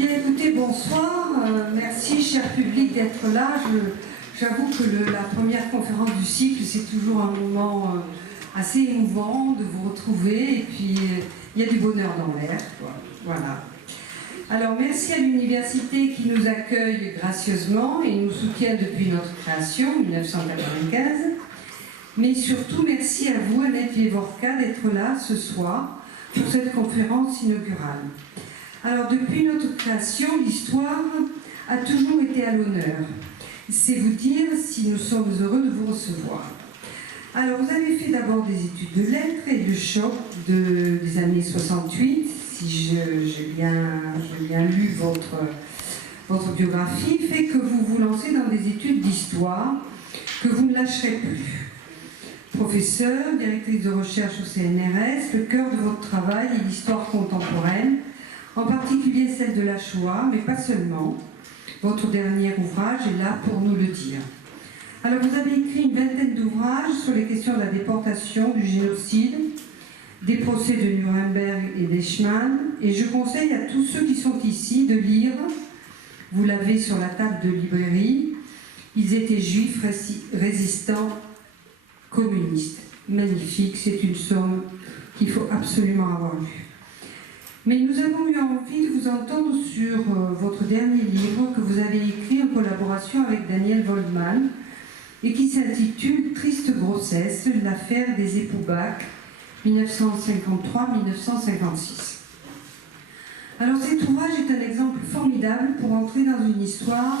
Bien écoutez, bonsoir. Merci, cher public, d'être là. J'avoue que la première conférence du cycle, c'est toujours un moment assez émouvant de vous retrouver. Et puis, il y a du bonheur dans l'air. Voilà. Alors, merci à l'université qui nous accueille gracieusement et nous soutient depuis notre création, 1995. Mais surtout, merci à vous, Annette Levorka, d'être là ce soir pour cette conférence inaugurale. Alors, depuis notre création, l'histoire a toujours été à l'honneur. C'est vous dire si nous sommes heureux de vous recevoir. Alors, vous avez fait d'abord des études de lettres et de choc des années 68, si j'ai bien lu votre biographie, fait que vous vous lancez dans des études d'histoire que vous ne lâcherez plus. Professeur, directrice de recherche au CNRS, le cœur de votre travail est l'histoire contemporaine, en particulier celle de la Shoah, mais pas seulement. Votre dernier ouvrage est là pour nous le dire. Alors, vous avez écrit une vingtaine d'ouvrages sur les questions de la déportation, du génocide, des procès de Nuremberg et d'Eichmann, et je conseille à tous ceux qui sont ici de lire, vous l'avez sur la table de librairie, Ils étaient juifs résistants communistes. Magnifique, c'est une somme qu'il faut absolument avoir lue. Mais nous avons eu envie de vous entendre sur votre dernier livre que vous avez écrit en collaboration avec Daniel Goldman et qui s'intitule « Triste grossesse, l'affaire des époux Bach, 1953-1956 ». Alors cet ouvrage est un exemple formidable pour entrer dans une histoire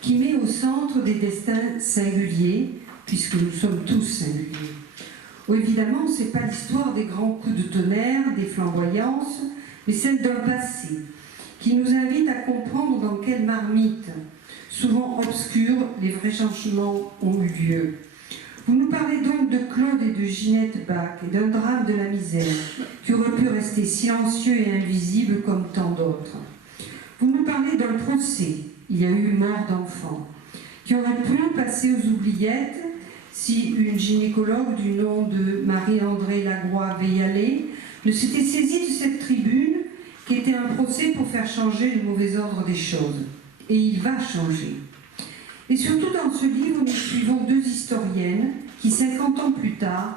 qui met au centre des destins singuliers, puisque nous sommes tous singuliers. Oh, évidemment, ce n'est pas l'histoire des grands coups de tonnerre, des flamboyances, mais celle d'un passé, qui nous invite à comprendre dans quelle marmite, souvent obscure, les vrais changements ont eu lieu. Vous nous parlez donc de Claude et de Ginette Bach, et d'un drame de la misère, qui aurait pu rester silencieux et invisible comme tant d'autres. Vous nous parlez d'un procès, il y a eu mort d'enfants, qui aurait pu passer aux oubliettes si une gynécologue du nom de Marie-André Lagroix-Veillalé ne s'était saisie de cette tribune qui était un procès pour faire changer le mauvais ordre des choses. Et il va changer. Et surtout dans ce livre, nous suivons deux historiennes qui, 50 ans plus tard,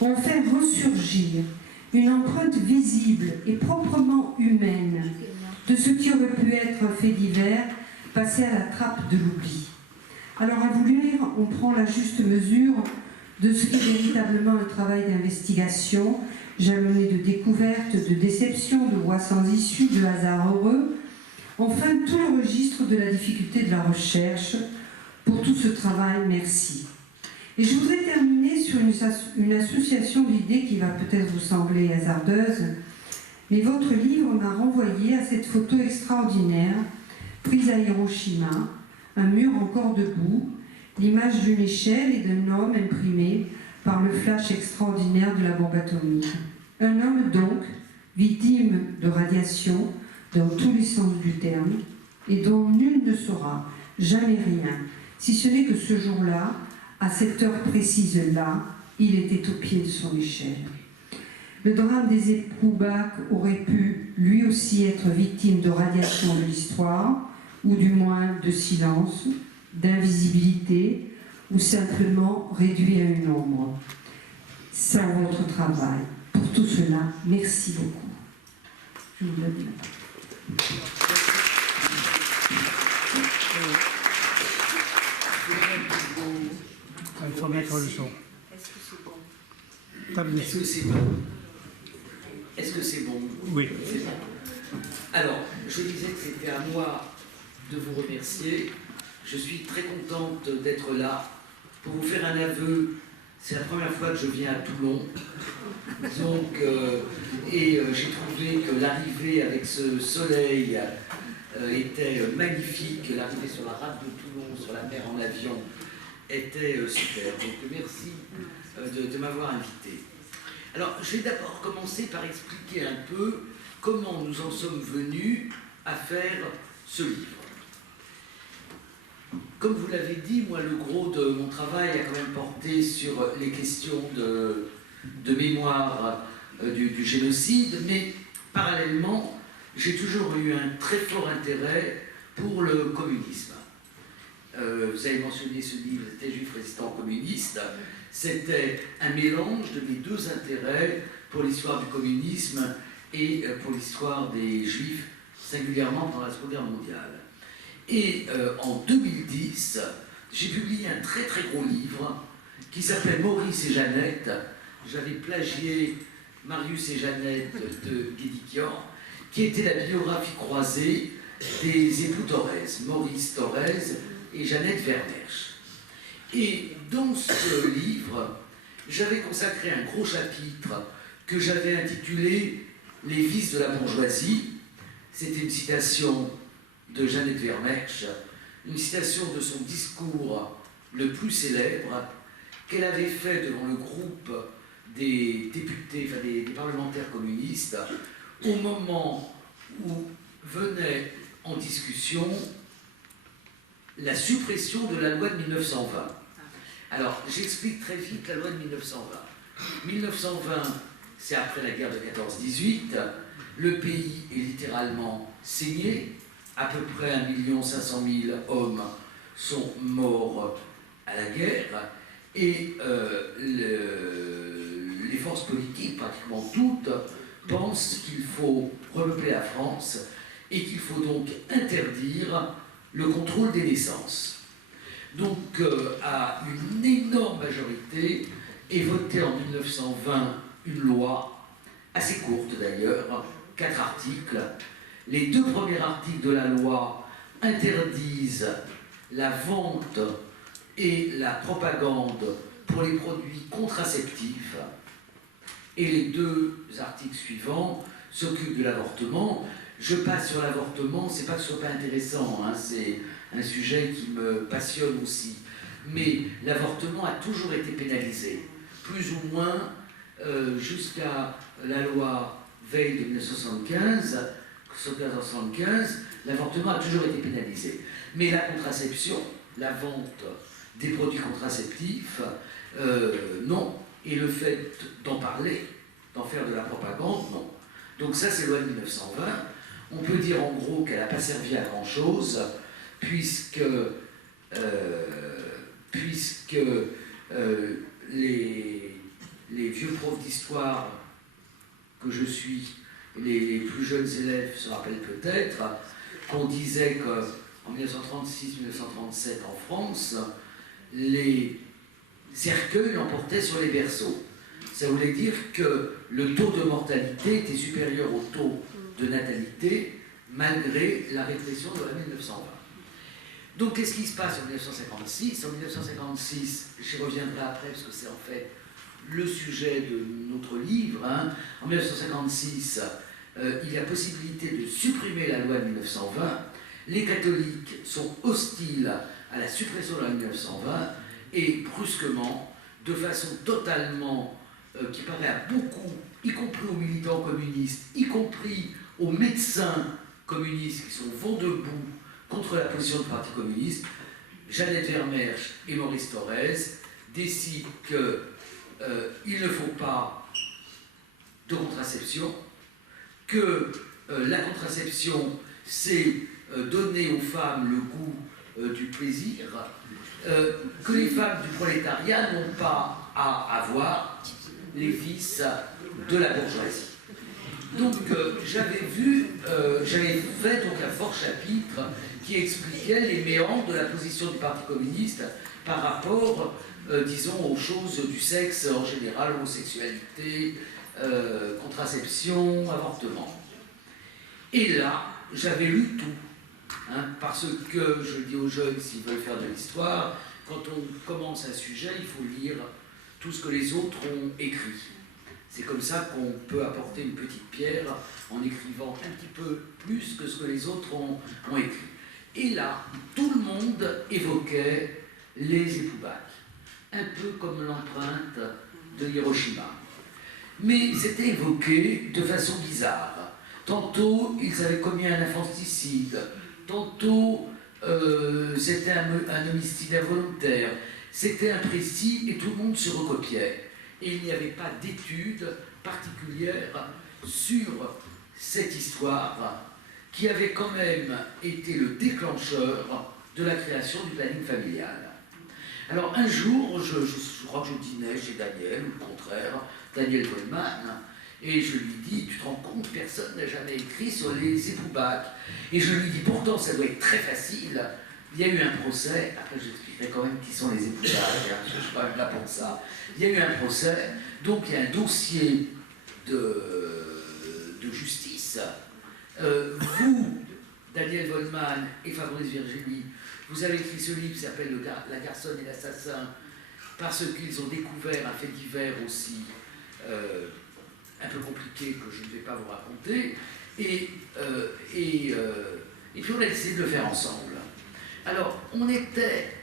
ont fait ressurgir une empreinte visible et proprement humaine de ce qui aurait pu être un fait divers passé à la trappe de l'oubli. Alors à vous lire, on prend la juste mesure de ce qui est véritablement un travail d'investigation, jalonné de découvertes, de déceptions, de voies sans issue, de hasards heureux, enfin tout le registre de la difficulté de la recherche. Pour tout ce travail, merci. Et je voudrais terminer sur une association d'idées qui va peut-être vous sembler hasardeuse, mais votre livre m'a renvoyé à cette photo extraordinaire prise à Hiroshima, un mur encore debout, l'image d'une échelle et d'un homme imprimé par le flash extraordinaire de la bombe atomique. Un homme donc, victime de radiation dans tous les sens du terme, et dont nul ne saura jamais rien, si ce n'est que ce jour-là, à cette heure précise-là, il était au pied de son échelle. Le drame des époux Bach aurait pu lui aussi être victime de radiation de l'histoire, ou du moins de silence, d'invisibilité, ou simplement réduit à une ombre. Sans votre travail. Pour tout cela, merci beaucoup. Je vous donne la parole. Il faut mettre le son. Est-ce que c'est bon? Est-ce que c'est bon? Est-ce que c'est bon? Oui. C'est bon. Alors, je disais que c'était à moi de vous remercier. Je suis très contente d'être là. Pour vous faire un aveu, c'est la première fois que je viens à Toulon. Donc, j'ai trouvé que l'arrivée avec ce soleil était magnifique. L'arrivée sur la rade de Toulon, sur la mer en avion, était super. Donc, merci de m'avoir invité. Alors, je vais d'abord commencer par expliquer un peu comment nous en sommes venus à faire ce livre. Comme vous l'avez dit, moi, le gros de mon travail a quand même porté sur les questions de mémoire du génocide, mais parallèlement, j'ai toujours eu un très fort intérêt pour le communisme. Vous avez mentionné ce livre, c'était Juif résistant communiste. C'était un mélange de mes deux intérêts pour l'histoire du communisme et pour l'histoire des Juifs, singulièrement pendant la Seconde Guerre mondiale. Et en 2010, j'ai publié un très très gros livre qui s'appelle Maurice et Jeannette. J'avais plagié Marius et Jeannette de Guédiquian, qui était la biographie croisée des époux Thorez, Maurice Thorez et Jeannette Vermersch. Et dans ce livre, j'avais consacré un gros chapitre que j'avais intitulé « Les vices de la bourgeoisie ». C'était une citation de Jeannette Vermersch, une citation de son discours le plus célèbre qu'elle avait fait devant le groupe des députés, enfin des parlementaires communistes, au moment où venait en discussion la suppression de la loi de 1920. Alors, j'explique très vite la loi de 1920. 1920, c'est après la guerre de 14-18, le pays est littéralement saigné, à peu près 1 500 000 hommes sont morts à la guerre, et les forces politiques, pratiquement toutes, pensent qu'il faut repeupler la France et qu'il faut donc interdire le contrôle des naissances. Donc, à une énorme majorité, est votée en 1920 une loi, assez courte d'ailleurs, 4 articles. Les 2 premiers articles de la loi interdisent la vente et la propagande pour les produits contraceptifs. Et les 2 articles suivants s'occupent de l'avortement. Je passe sur l'avortement, c'est pas que ce soit pas intéressant, hein, c'est un sujet qui me passionne aussi. Mais l'avortement a toujours été pénalisé, plus ou moins jusqu'à la loi Veil de 1975, l'avortement a toujours été pénalisé. Mais la contraception, la vente des produits contraceptifs, non. Et le fait d'en parler, d'en faire de la propagande, non. Donc ça, c'est la loi de 1920. On peut dire en gros qu'elle n'a pas servi à grand-chose, puisque les vieux profs d'histoire que je suis, les plus jeunes élèves se rappellent peut-être qu'on disait qu'en 1936-1937 en France, les cercueils l'emportaient sur les berceaux. Ça voulait dire que le taux de mortalité était supérieur au taux de natalité, malgré la répression de la 1920. Donc, qu'est-ce qui se passe en 1956 ? En 1956, j'y reviendrai après, parce que c'est en fait le sujet de notre livre. Hein. En 1956, il y a possibilité de supprimer la loi de 1920. Les catholiques sont hostiles à la suppression de la loi de 1920, et brusquement, de façon totalement, qui paraît à beaucoup, y compris aux militants communistes, y compris aux médecins communistes qui sont vent debout contre la position du Parti communiste, Jeannette Vermersch et Maurice Thorez décident qu'il ne faut pas de contraception, que la contraception, c'est donner aux femmes le goût du plaisir, que les femmes du prolétariat n'ont pas à avoir les vices de la bourgeoisie. Donc j'avais fait donc un fort chapitre qui expliquait les méandres de la position du Parti communiste par rapport, disons, aux choses du sexe en général, homosexualité, contraception, avortement. Et là, j'avais lu tout, hein, parce que je dis aux jeunes, s'ils veulent faire de l'histoire, quand on commence un sujet, il faut lire tout ce que les autres ont écrit. C'est comme ça qu'on peut apporter une petite pierre en écrivant un petit peu plus que ce que les autres ont écrit. Et là, tout le monde évoquait les époubacs, un peu comme l'empreinte de Hiroshima. Mais c'était évoqué de façon bizarre. Tantôt, ils avaient commis un infanticide, tantôt, c'était un homicide involontaire, c'était imprécis et tout le monde se recopiait. Et il n'y avait pas d'études particulières sur cette histoire qui avait quand même été le déclencheur de la création du planning familial. Alors un jour, je crois que je dînais chez Daniel, ou le contraire, Daniel Goldman, et je lui dis, tu te rends compte, personne n'a jamais écrit sur les époubacs. Et je lui dis, pourtant ça doit être très facile, il y a eu un procès, après je expliquerai quand même qui sont les époubacs, hein, je suis quand même là pour ça, il y a eu un procès, donc il y a un dossier de justice. Vous, Daniel Goldman et Fabrice Virginie, vous avez écrit ce livre qui s'appelle La garçonne et l'assassin, parce qu'ils ont découvert un fait divers aussi un peu compliqué que je ne vais pas vous raconter, et puis on a décidé de le faire ensemble. Alors, on était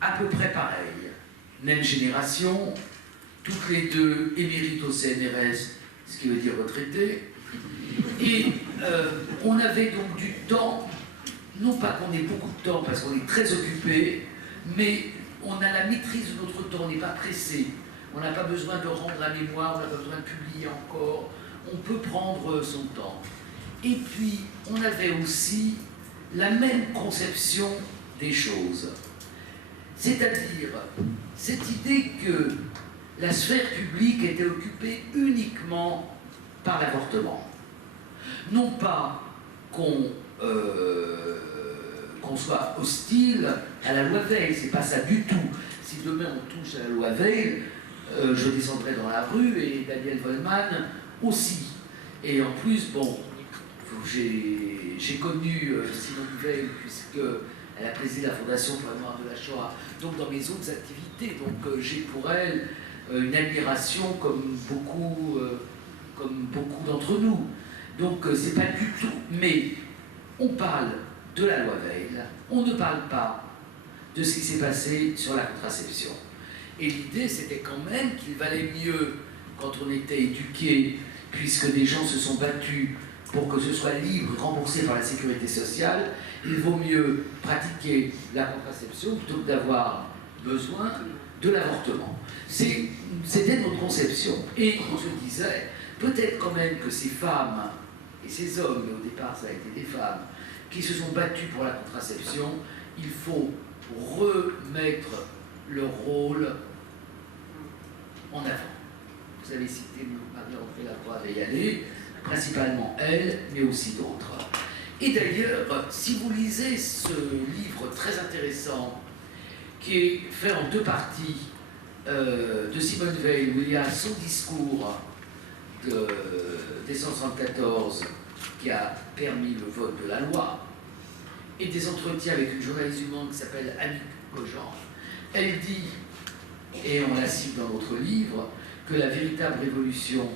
à peu près pareil, même génération, toutes les deux émérites au CNRS, ce qui veut dire retraités, et on avait donc du temps, non pas qu'on ait beaucoup de temps parce qu'on est très occupé, mais on a la maîtrise de notre temps, on n'est pas pressé, on n'a pas besoin de rendre la mémoire, on n'a pas besoin de publier encore, on peut prendre son temps. Et puis, on avait aussi la même conception des choses, c'est-à-dire cette idée que la sphère publique était occupée uniquement par l'avortement. Non pas qu'on soit hostile à la loi Veil, c'est pas ça du tout. Si demain on touche à la loi Veil, je descendrai dans la rue et Daniel Goldman aussi. Et en plus, bon, j'ai connu Simone Veil puisqu'elle a présidé la Fondation pour la mémoire de la Shoah, donc dans mes autres activités, donc j'ai pour elle une admiration comme beaucoup d'entre nous. Donc c'est pas du tout, mais on parle de la loi Veil, on ne parle pas de ce qui s'est passé sur la contraception. Et l'idée c'était quand même qu'il valait mieux, quand on était éduqué, puisque des gens se sont battus pour que ce soit libre, remboursé par la sécurité sociale, il vaut mieux pratiquer la contraception plutôt que d'avoir besoin de l'avortement. C'était notre conception. Et on se disait, peut-être quand même que ces femmes et ces hommes, mais au départ ça a été des femmes, qui se sont battus pour la contraception, il faut remettre leur rôle en avant. Vous avez cité Marie-André Lacroix et Yalé, principalement elle, mais aussi d'autres. Et d'ailleurs, si vous lisez ce livre très intéressant, qui est fait en deux parties, de Simone Veil, où il y a son discours de décembre 1974 qui a permis le vote de la loi, et des entretiens avec une journaliste du Monde qui s'appelle Annick Cogent, elle dit, et on la cite dans notre livre, que la véritable révolution,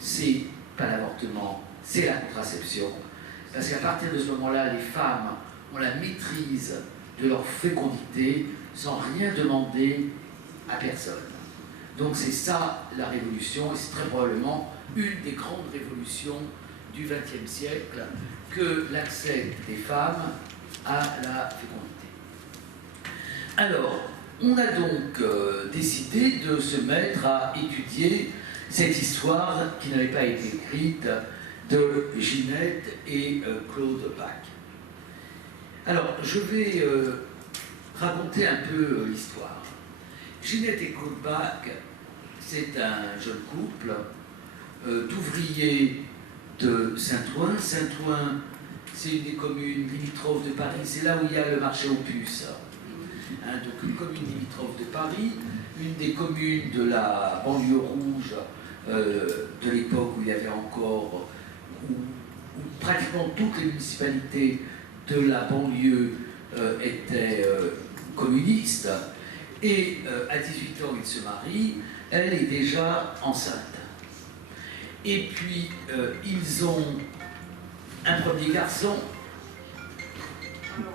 c'est pas l'avortement, c'est la contraception. Parce qu'à partir de ce moment-là, les femmes ont la maîtrise de leur fécondité sans rien demander à personne. Donc c'est ça la révolution, et c'est très probablement une des grandes révolutions du XXe siècle que l'accès des femmes à la fécondité. Alors, on a donc décidé de se mettre à étudier cette histoire qui n'avait pas été écrite de Ginette et Claude Bach. Alors, je vais raconter un peu l'histoire. Ginette et Claude Bach, c'est un jeune couple d'ouvriers de Saint-Ouen. Saint-Ouen, c'est une des communes limitrophes de Paris, c'est là où il y a le marché aux puces. Donc une commune limitrophe de Paris, une des communes de la banlieue rouge de l'époque où il y avait encore, où pratiquement toutes les municipalités de la banlieue étaient communistes. Et à 18 ans, il se marie, elle est déjà enceinte. Et puis, ils ont un premier garçon,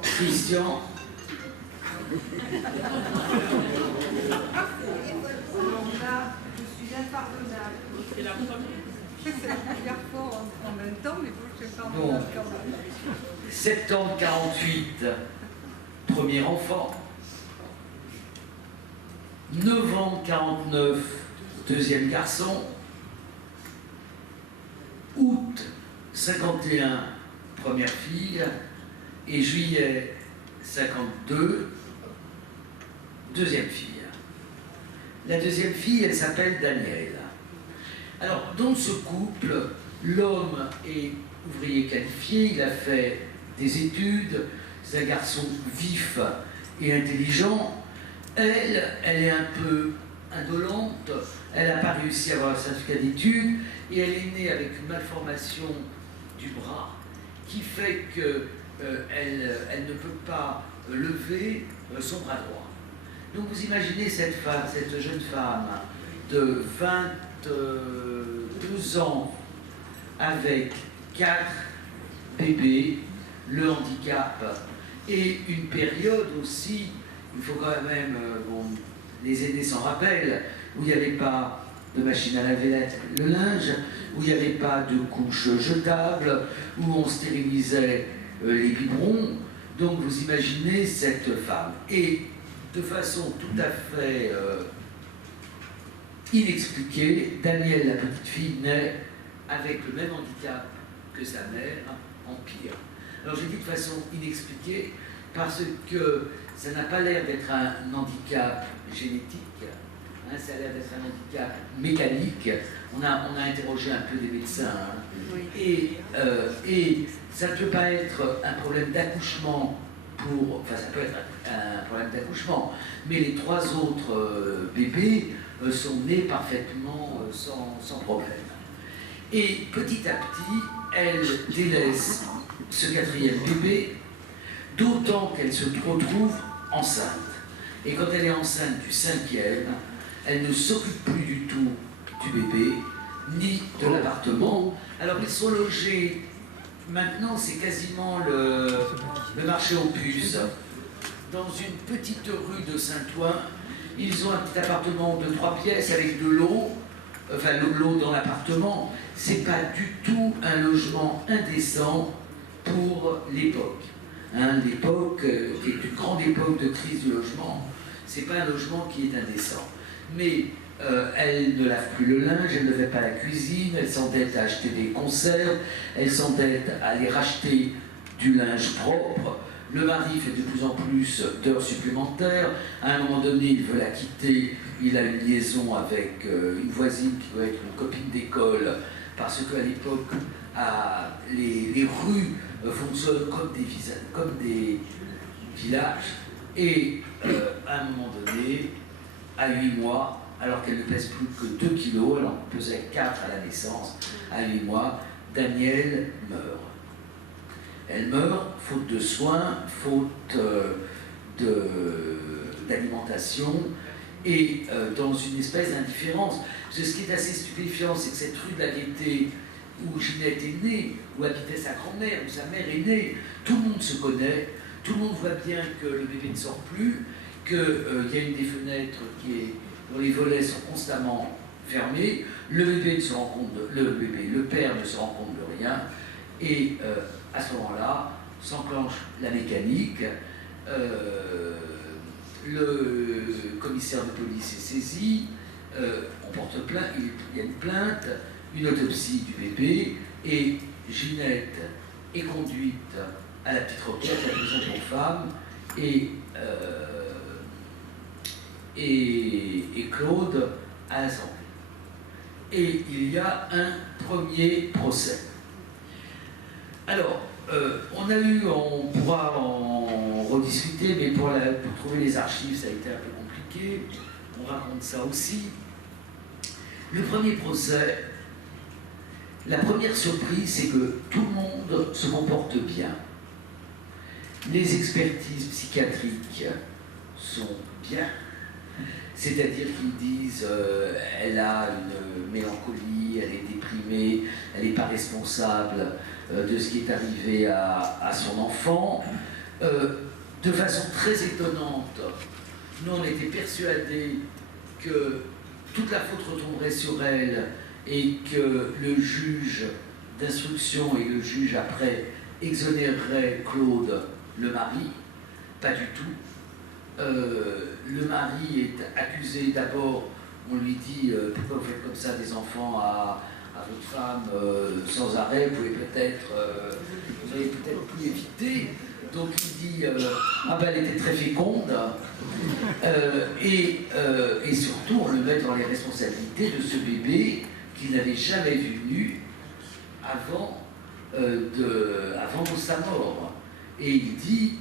Christian. Je suis impardonnable. C'est la première. C'est la première fois en même temps, mais bon, je suis impardonnable quand même. Septembre 48, premier enfant. Novembre 49, deuxième garçon. Août 51, première fille, et juillet 52, deuxième fille. La deuxième fille, elle s'appelle Danielle. Alors, dans ce couple, l'homme est ouvrier qualifié, il a fait des études, c'est un garçon vif et intelligent. Elle est un peu indolente, elle n'a pas réussi à avoir un certificat d'études, et elle est née avec une malformation du bras qui fait qu'elle ne peut pas lever son bras droit. Donc vous imaginez cette femme, cette jeune femme de 22 ans avec 4 bébés, le handicap et une période aussi, il faut quand même, bon, les aînés s'en rappellent, où il n'y avait pas de machine à laver le linge, où il n'y avait pas de couches jetables, où on stérilisait les biberons. Donc vous imaginez cette femme. Et de façon tout à fait inexpliquée, Danielle, la petite fille, naît avec le même handicap que sa mère, en pire. Alors j'ai dit de façon inexpliquée parce que ça n'a pas l'air d'être un handicap génétique, hein, ça a l'air d'être un handicap mécanique. On a interrogé un peu des médecins, hein, Oui. et ça ne peut pas être un problème d'accouchement enfin ça peut être un problème d'accouchement, mais les 3 autres bébés sont nés parfaitement sans problème. Et petit à petit, elle délaisse ce 4e bébé, d'autant qu'elle se retrouve enceinte. Et quand elle est enceinte du 5e, elle ne s'occupe plus du tout du bébé, ni de l'appartement. Alors ils sont logés, maintenant c'est quasiment le marché aux puces, dans une petite rue de Saint-Ouen. Ils ont un petit appartement de 3 pièces avec de l'eau, enfin l'eau dans l'appartement. C'est pas du tout un logement indécent pour l'époque. Hein, l'époque, qui est une grande époque de crise du logement, c'est pas un logement qui est indécent. Mais elle ne lave plus le linge, elle ne fait pas la cuisine, elle s'endette à acheter des conserves, elle s'endette à aller racheter du linge propre. Le mari fait de plus en plus d'heures supplémentaires. À un moment donné, il veut la quitter. Il a une liaison avec une voisine qui doit être une copine d'école, parce qu'à l'époque, les rues fonctionnent comme des villages. Et à un moment donné, à 8 mois, alors qu'elle ne pèse plus que 2 kilos, elle en pesait 4 à la naissance, à 8 mois, Danielle meurt. Elle meurt faute de soins, faute d'alimentation et dans une espèce d'indifférence. Parce que ce qui est assez stupéfiant, c'est que cette rue de la Gaîté, où Ginette est née, où habitait sa grand-mère, où sa mère est née, tout le monde se connaît, tout le monde voit bien que le bébé ne sort plus, qu'il y a une des fenêtres dont les volets sont constamment fermés, le père ne se rend compte de rien, et à ce moment-là, s'enclenche la mécanique, le commissaire de police est saisi, on porte plainte, il y a une plainte, une autopsie du bébé, et Ginette est conduite à la petite requête, à la prison pour femmes, et Claude à l'Assemblée. Et il y a un premier procès. Alors, on pourra en rediscuter, mais pour trouver les archives, ça a été un peu compliqué. On raconte ça aussi. Le premier procès, la première surprise, c'est que tout le monde se comporte bien. Les expertises psychiatriques sont bien. C'est-à-dire qu'ils disent elle a une mélancolie, elle est déprimée, elle n'est pas responsable de ce qui est arrivé à son enfant. De façon très étonnante, nous on était persuadés que toute la faute retomberait sur elle et que le juge d'instruction et le juge après exonéreraient Claude, le mari. Pas du tout. Le mari est accusé d'abord, on lui dit pourquoi vous faites comme ça des enfants à à votre femme sans arrêt, vous allez peut-être pu éviter. Donc il dit ah ben elle était très féconde et surtout on le met dans les responsabilités de ce bébé qu'il n'avait jamais vu nu avant sa mort. Et il dit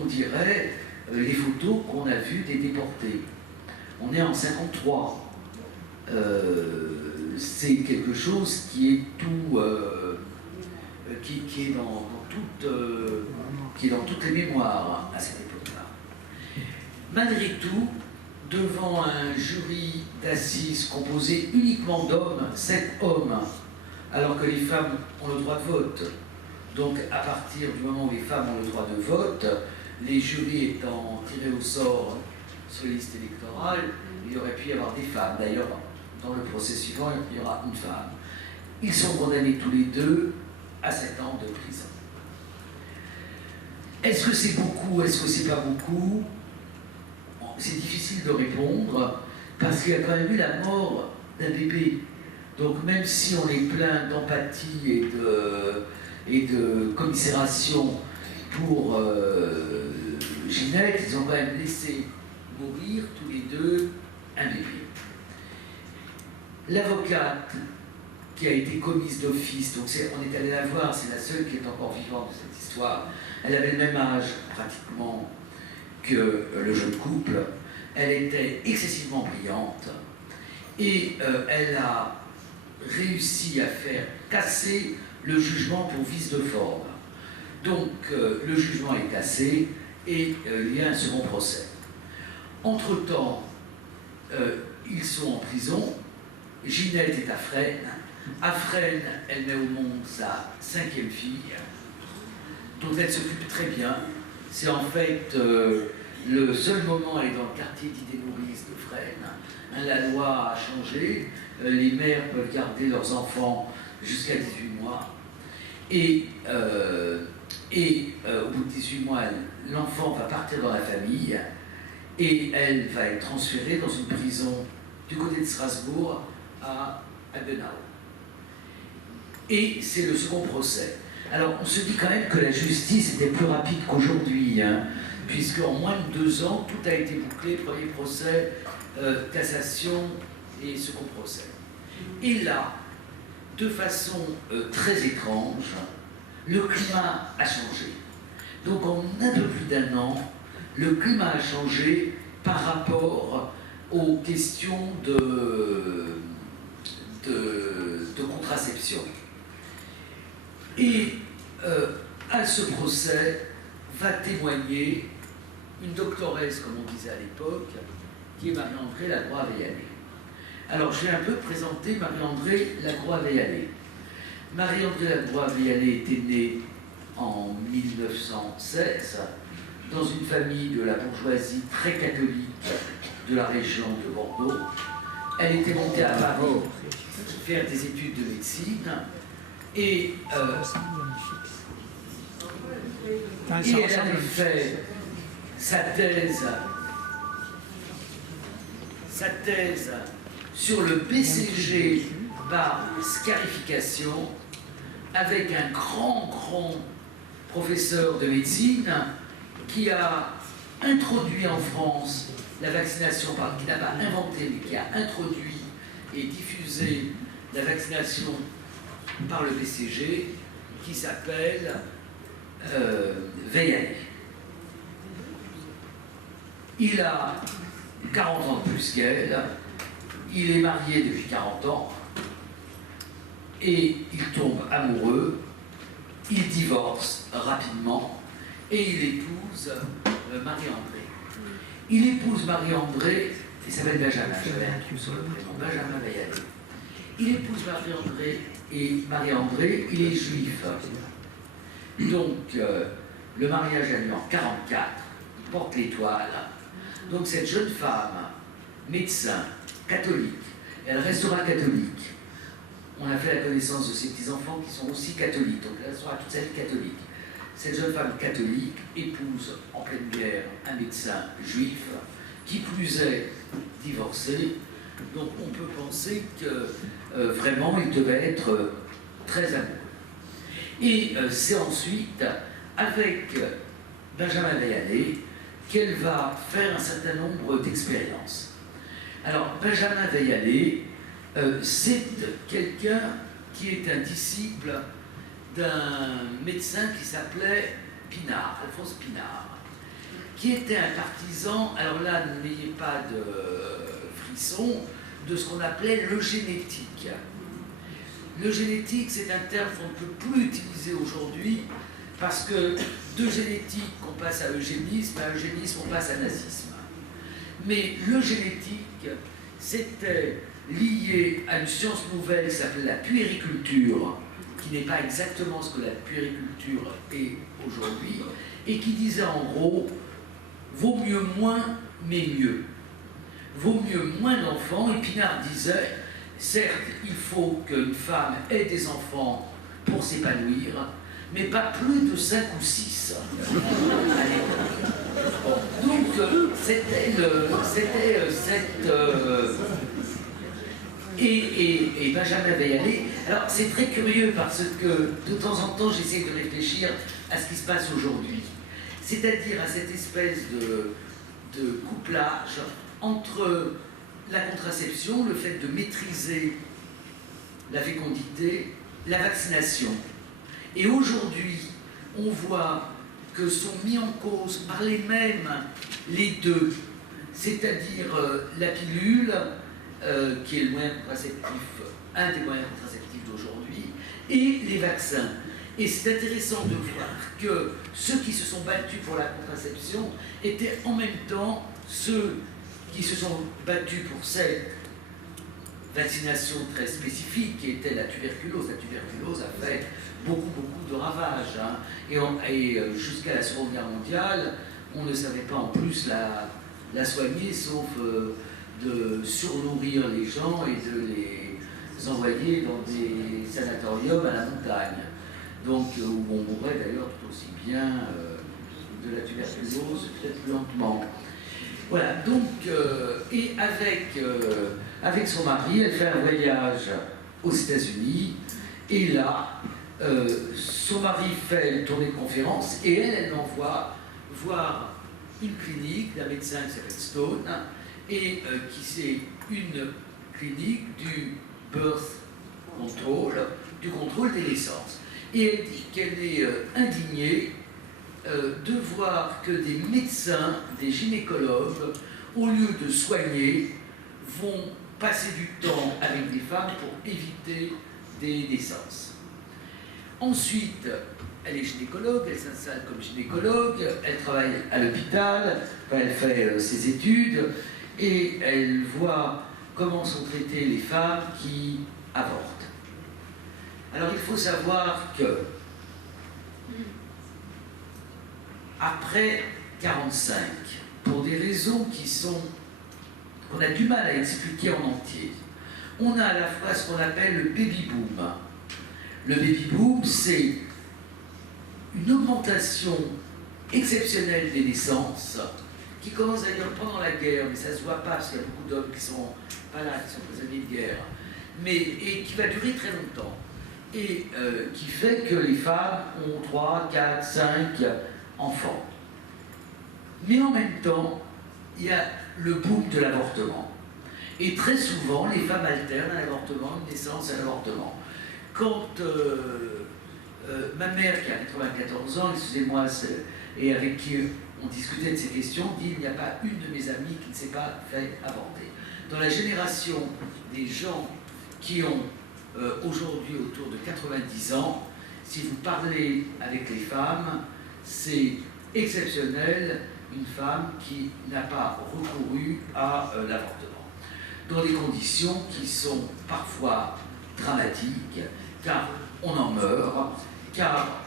on dirait les photos qu'on a vues des déportés. On est en 53. C'est quelque chose qui est tout qui est dans toutes les mémoires à cette époque-là. Malgré tout, devant un jury d'assises composé uniquement d'hommes, 7 hommes, alors que les femmes ont le droit de vote, donc à partir du moment où les femmes ont le droit de vote, les jurys étant tirés au sort sur les listes électorales, il aurait pu y avoir des femmes. D'ailleurs, dans le procès suivant, il y aura une femme. Ils sont condamnés tous les deux à 7 ans de prison. Est-ce que c'est beaucoup? Est-ce que c'est pas beaucoup? C'est difficile de répondre parce qu'il y a quand même eu la mort d'un bébé. Donc même si on est plein d'empathie et de commisération pour Ginette, ils ont quand même laissé mourir tous les deux un bébé. L'avocate qui a été commise d'office, donc on est allé la voir, c'est la seule qui est encore vivante de cette histoire. Elle avait le même âge pratiquement que le jeune couple. Elle était excessivement brillante et elle a réussi à faire casser le jugement pour vice de forme. Donc le jugement est cassé et il y a un second procès. Entre-temps, ils sont en prison. Ginette est à Fresnes. À Fresnes, elle met au monde sa 5e fille, dont elle s'occupe très bien. C'est en fait le seul moment où elle est dans le quartier d'Idénoris de Fresnes. La loi a changé. Les mères peuvent garder leurs enfants jusqu'à 18 mois. Et au bout de 18 mois, l'enfant va partir dans la famille et elle va être transférée dans une prison du côté de Strasbourg à Adenau. Et c'est le second procès. Alors on se dit quand même que la justice était plus rapide qu'aujourd'hui, puisque en moins de 2 ans, tout a été bouclé, premier procès, cassation et second procès. Et là, de façon très étrange, le climat a changé. Donc en un peu plus d'1 an, le climat a changé par rapport aux questions de contraception. Et à ce procès va témoigner une doctoresse, comme on disait à l'époque, qui est Marie-André Lagroix-Veillannet. Alors je vais un peu présenter Marie-André Lagroix-Veillannet. Marie-André Lagroix-Veillannet était née en 1916 dans une famille de la bourgeoisie très catholique de la région de Bordeaux. Elle était montée à Paris faire des études de médecine et elle avait fait sa thèse sur le BCG par scarification avec un grand professeur de médecine qui a introduit en France la vaccination, qui n'a pas inventé, mais qui a introduit et diffusé la vaccination par le BCG, qui s'appelle Veillannet. Il a 40 ans de plus qu'elle, il est marié depuis 40 ans, et il tombe amoureux, il divorce rapidement, et il épouse Marie-André. Il épouse Marie-André, il s'appelle Benjamin, j'avais un truc sur le prénom, Benjamin Veillannet. Il épouse Marie-André, et Marie-André, il est juif. Donc, le mariage a lieu en 1944, il porte l'étoile. Donc cette jeune femme, médecin, catholique, elle restera catholique. On a fait la connaissance de ses petits-enfants qui sont aussi catholiques, donc elle restera toute sa vie catholique. Cette jeune femme catholique épouse en pleine guerre un médecin juif, qui plus est divorcé, Donc on peut penser que vraiment il devait être très amoureux. Et c'est ensuite avec Benjamin Veillannet qu'elle va faire un certain nombre d'expériences. Alors Benjamin Veillannet, c'est quelqu'un qui est un disciple d'un médecin qui s'appelait Pinard, Alphonse Pinard, qui était un partisan, alors là n'ayez pas de frisson, de ce qu'on appelait l'eugénétique. L'eugénétique, c'est un terme qu'on ne peut plus utiliser aujourd'hui parce que d'eugénétique, on passe à eugénisme on passe à nazisme. Mais l'eugénétique, c'était lié à une science nouvelle qui s'appelle la puériculture, qui n'est pas exactement ce que la puériculture est aujourd'hui, et qui disait en gros, vaut mieux moins, mais mieux. Vaut mieux moins d'enfants, et Pinard disait, certes, il faut qu'une femme ait des enfants pour s'épanouir, mais pas plus de 5 ou 6. Bon, donc, c'était cette... Et Benjamin Veillannet, alors c'est très curieux parce que de temps en temps j'essaie de réfléchir à ce qui se passe aujourd'hui, c'est-à-dire à cette espèce de couplage entre la contraception, le fait de maîtriser la fécondité, la vaccination. Et aujourd'hui, on voit que sont mis en cause par les mêmes les deux, c'est-à-dire la pilule, qui est le moyen contraceptif, un des moyens contraceptifs d'aujourd'hui, et les vaccins. Et c'est intéressant de voir que ceux qui se sont battus pour la contraception étaient en même temps ceux qui se sont battus pour cette vaccination très spécifique qui était la tuberculose. La tuberculose a fait beaucoup de ravages. Hein. Et jusqu'à la Seconde Guerre mondiale, on ne savait pas en plus la soigner, sauf de surnourrir les gens et de les envoyer dans des sanatoriums à la montagne. Donc, où on mourrait d'ailleurs tout aussi bien de la tuberculose, peut-être plus lentement. Voilà, donc, et avec son mari, elle fait un voyage aux États-Unis, et là, son mari fait une tournée de conférences, et elle l'envoie voir une clinique d'un médecin qui s'appelle Stone, et qui c'est une clinique du birth control, du contrôle des naissances. Et elle dit qu'elle est indignée de voir que des médecins, des gynécologues, au lieu de soigner, vont passer du temps avec des femmes pour éviter des naissances. Ensuite, elle est gynécologue, elle s'installe comme gynécologue, elle travaille à l'hôpital, elle fait ses études, et elle voit comment sont traitées les femmes qui avortent. Alors il faut savoir que après 45, pour des raisons qu'on a du mal à expliquer en entier, on a à la fois ce qu'on appelle le baby-boom. Le baby-boom, c'est une augmentation exceptionnelle des naissances qui commence d'ailleurs pendant la guerre, mais ça ne se voit pas parce qu'il y a beaucoup d'hommes qui ne sont pas là, qui sont prisonniers de guerre, et qui va durer très longtemps, et qui fait que les femmes ont 3, 4, 5 enfants. Mais en même temps, il y a le boom de l'avortement. Et très souvent, les femmes alternent un avortement, une naissance, un avortement. Quand ma mère, qui a 94 ans, excusez-moi, et avec qui on discutait de ces questions, dit il n'y a pas une de mes amies qui ne s'est pas fait avorter. Dans la génération des gens qui ont aujourd'hui autour de 90 ans, si vous parlez avec les femmes, c'est exceptionnel une femme qui n'a pas recouru à l'avortement. Dans des conditions qui sont parfois dramatiques, car on en meurt, car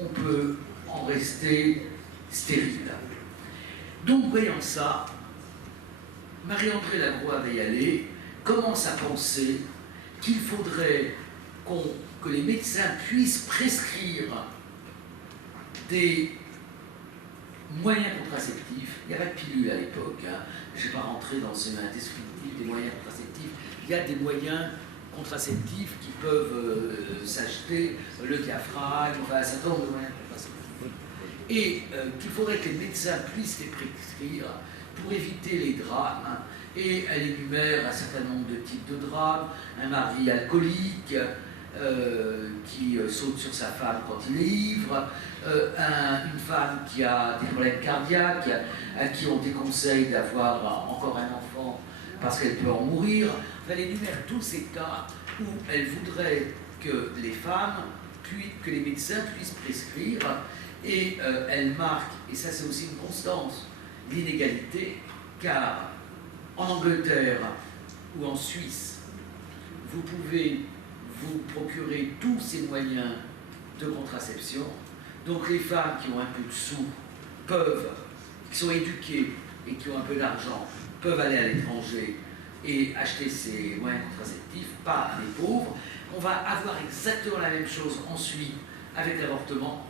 on peut en rester stérile. Donc, voyant ça, Marie-Andrée Labroix-Veillannet commence à penser qu'il faudrait que les médecins puissent prescrire des moyens contraceptifs, il n'y a pas de pilule à l'époque, hein. Je ne vais pas rentrer dans un descriptif des moyens contraceptifs, il y a des moyens contraceptifs qui peuvent s'acheter, le diaphragme, enfin un certain nombre de moyens contraceptifs. Et qu'il faudrait que les médecins puissent les prescrire pour éviter les drames. Et elle énumère un certain nombre de types de drames, un mari alcoolique qui saute sur sa femme quand il est ivre, une femme qui a des problèmes cardiaques, à qui on déconseille d'avoir encore un enfant parce qu'elle peut en mourir. Elle énumère tous ces cas où elle voudrait que les femmes, que les médecins puissent prescrire, et elle marque, et ça c'est aussi une constance, l'inégalité, car en Angleterre ou en Suisse, vous pouvez vous procurer tous ces moyens de contraception. Donc les femmes qui ont un peu de sous qui sont éduquées et qui ont un peu d'argent, peuvent aller à l'étranger et acheter ces moyens contraceptifs, pas les pauvres. On va avoir exactement la même chose ensuite avec l'avortement,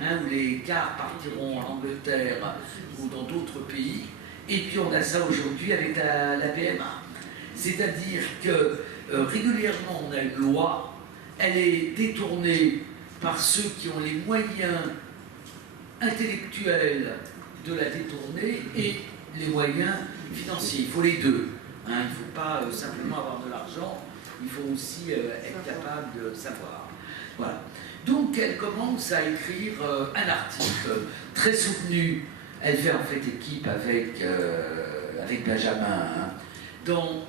hein, où les quarts partiront en Angleterre ou dans d'autres pays. Et puis on a ça aujourd'hui avec la PMA. C'est-à-dire que régulièrement on a une loi, elle est détournée par ceux qui ont les moyens intellectuels de la détourner et les moyens financiers. Il faut les deux. Hein. Il ne faut pas simplement avoir de l'argent, il faut aussi être capable de savoir. Voilà. Donc elle commence à écrire un article très soutenu. Elle fait en fait équipe avec Benjamin, hein, dans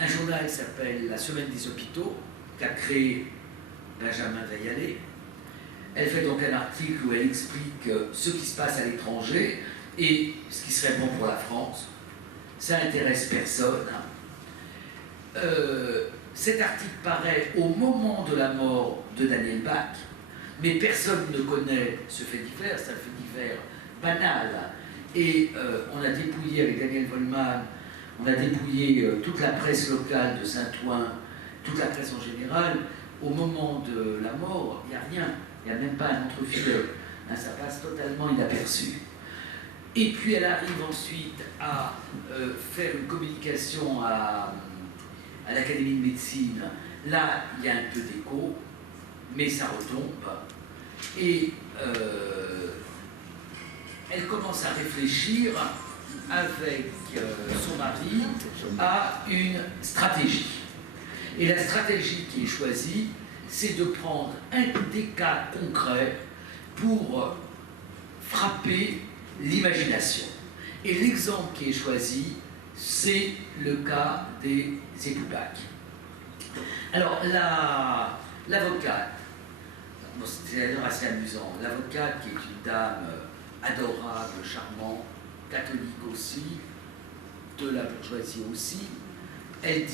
un journal qui s'appelle La Semaine des Hôpitaux, qu'a créé Benjamin Veillalé. Elle fait donc un article où elle explique ce qui se passe à l'étranger et ce qui serait bon pour la France. Ça n'intéresse personne. Cet article paraît au moment de la mort de Daniel Bach, mais personne ne connaît ce fait divers, c'est un fait divers banal. Et on a dépouillé avec Daniel Vollmann, on a dépouillé toute la presse locale de Saint-Ouen, toute la presse en général. Au moment de la mort, il n'y a rien, il n'y a même pas un entrefilet. Hein, ça passe totalement inaperçu. Et puis elle arrive ensuite à faire une communication à l'Académie de médecine. Là, il y a un peu d'écho, mais ça retombe. Et elle commence à réfléchir avec son mari à une stratégie. Et la stratégie qui est choisie, c'est de prendre un des cas concrets pour frapper l'imagination. Et l'exemple qui est choisi, c'est le cas des époux Bach. Alors, l'avocate, c'est d'ailleurs assez amusant, l'avocate qui est une dame adorable, charmante, catholique aussi, de la bourgeoisie aussi, elle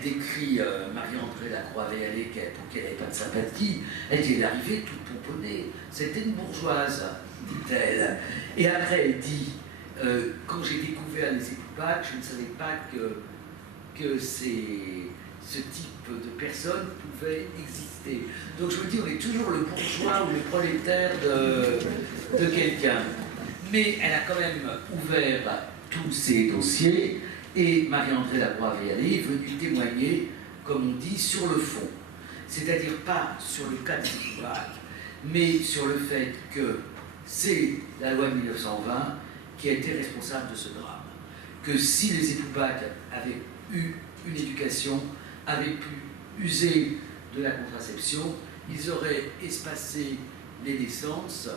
décrit Marie-André Lacroix-Veillalé, pour qui elle n'avait pas de sympathie. Elle dit, elle est arrivée toute pomponnée, c'était une bourgeoise, dit-elle. Et après, elle dit, quand j'ai découvert les époux Bach, je ne savais pas que ce type de personnes pouvait exister. Donc je me dis, on est toujours le bourgeois ou le prolétaire de quelqu'un. Mais elle a quand même ouvert tous ces dossiers, et Marie-André Lacroix-Veillalé est venue témoigner, comme on dit, sur le fond. C'est-à-dire pas sur le cas des époux Bach, mais sur le fait que c'est la loi de 1920 qui a été responsable de ce drame. Que si les époux Bach avaient eu une éducation, avaient pu user de la contraception, ils auraient espacé les naissances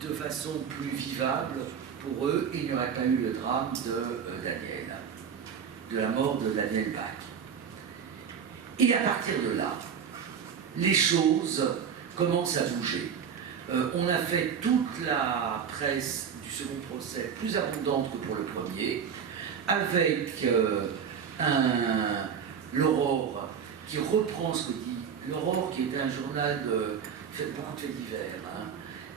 de façon plus vivable pour eux, et il n'y aurait pas eu le drame de la mort de Daniel Bach. Et à partir de là, les choses commencent à bouger. On a fait toute la presse du second procès plus abondante que pour le premier, avec l'Aurore qui reprend ce que dit l'Aurore, qui était un journal fait beaucoup de faits divers, hein,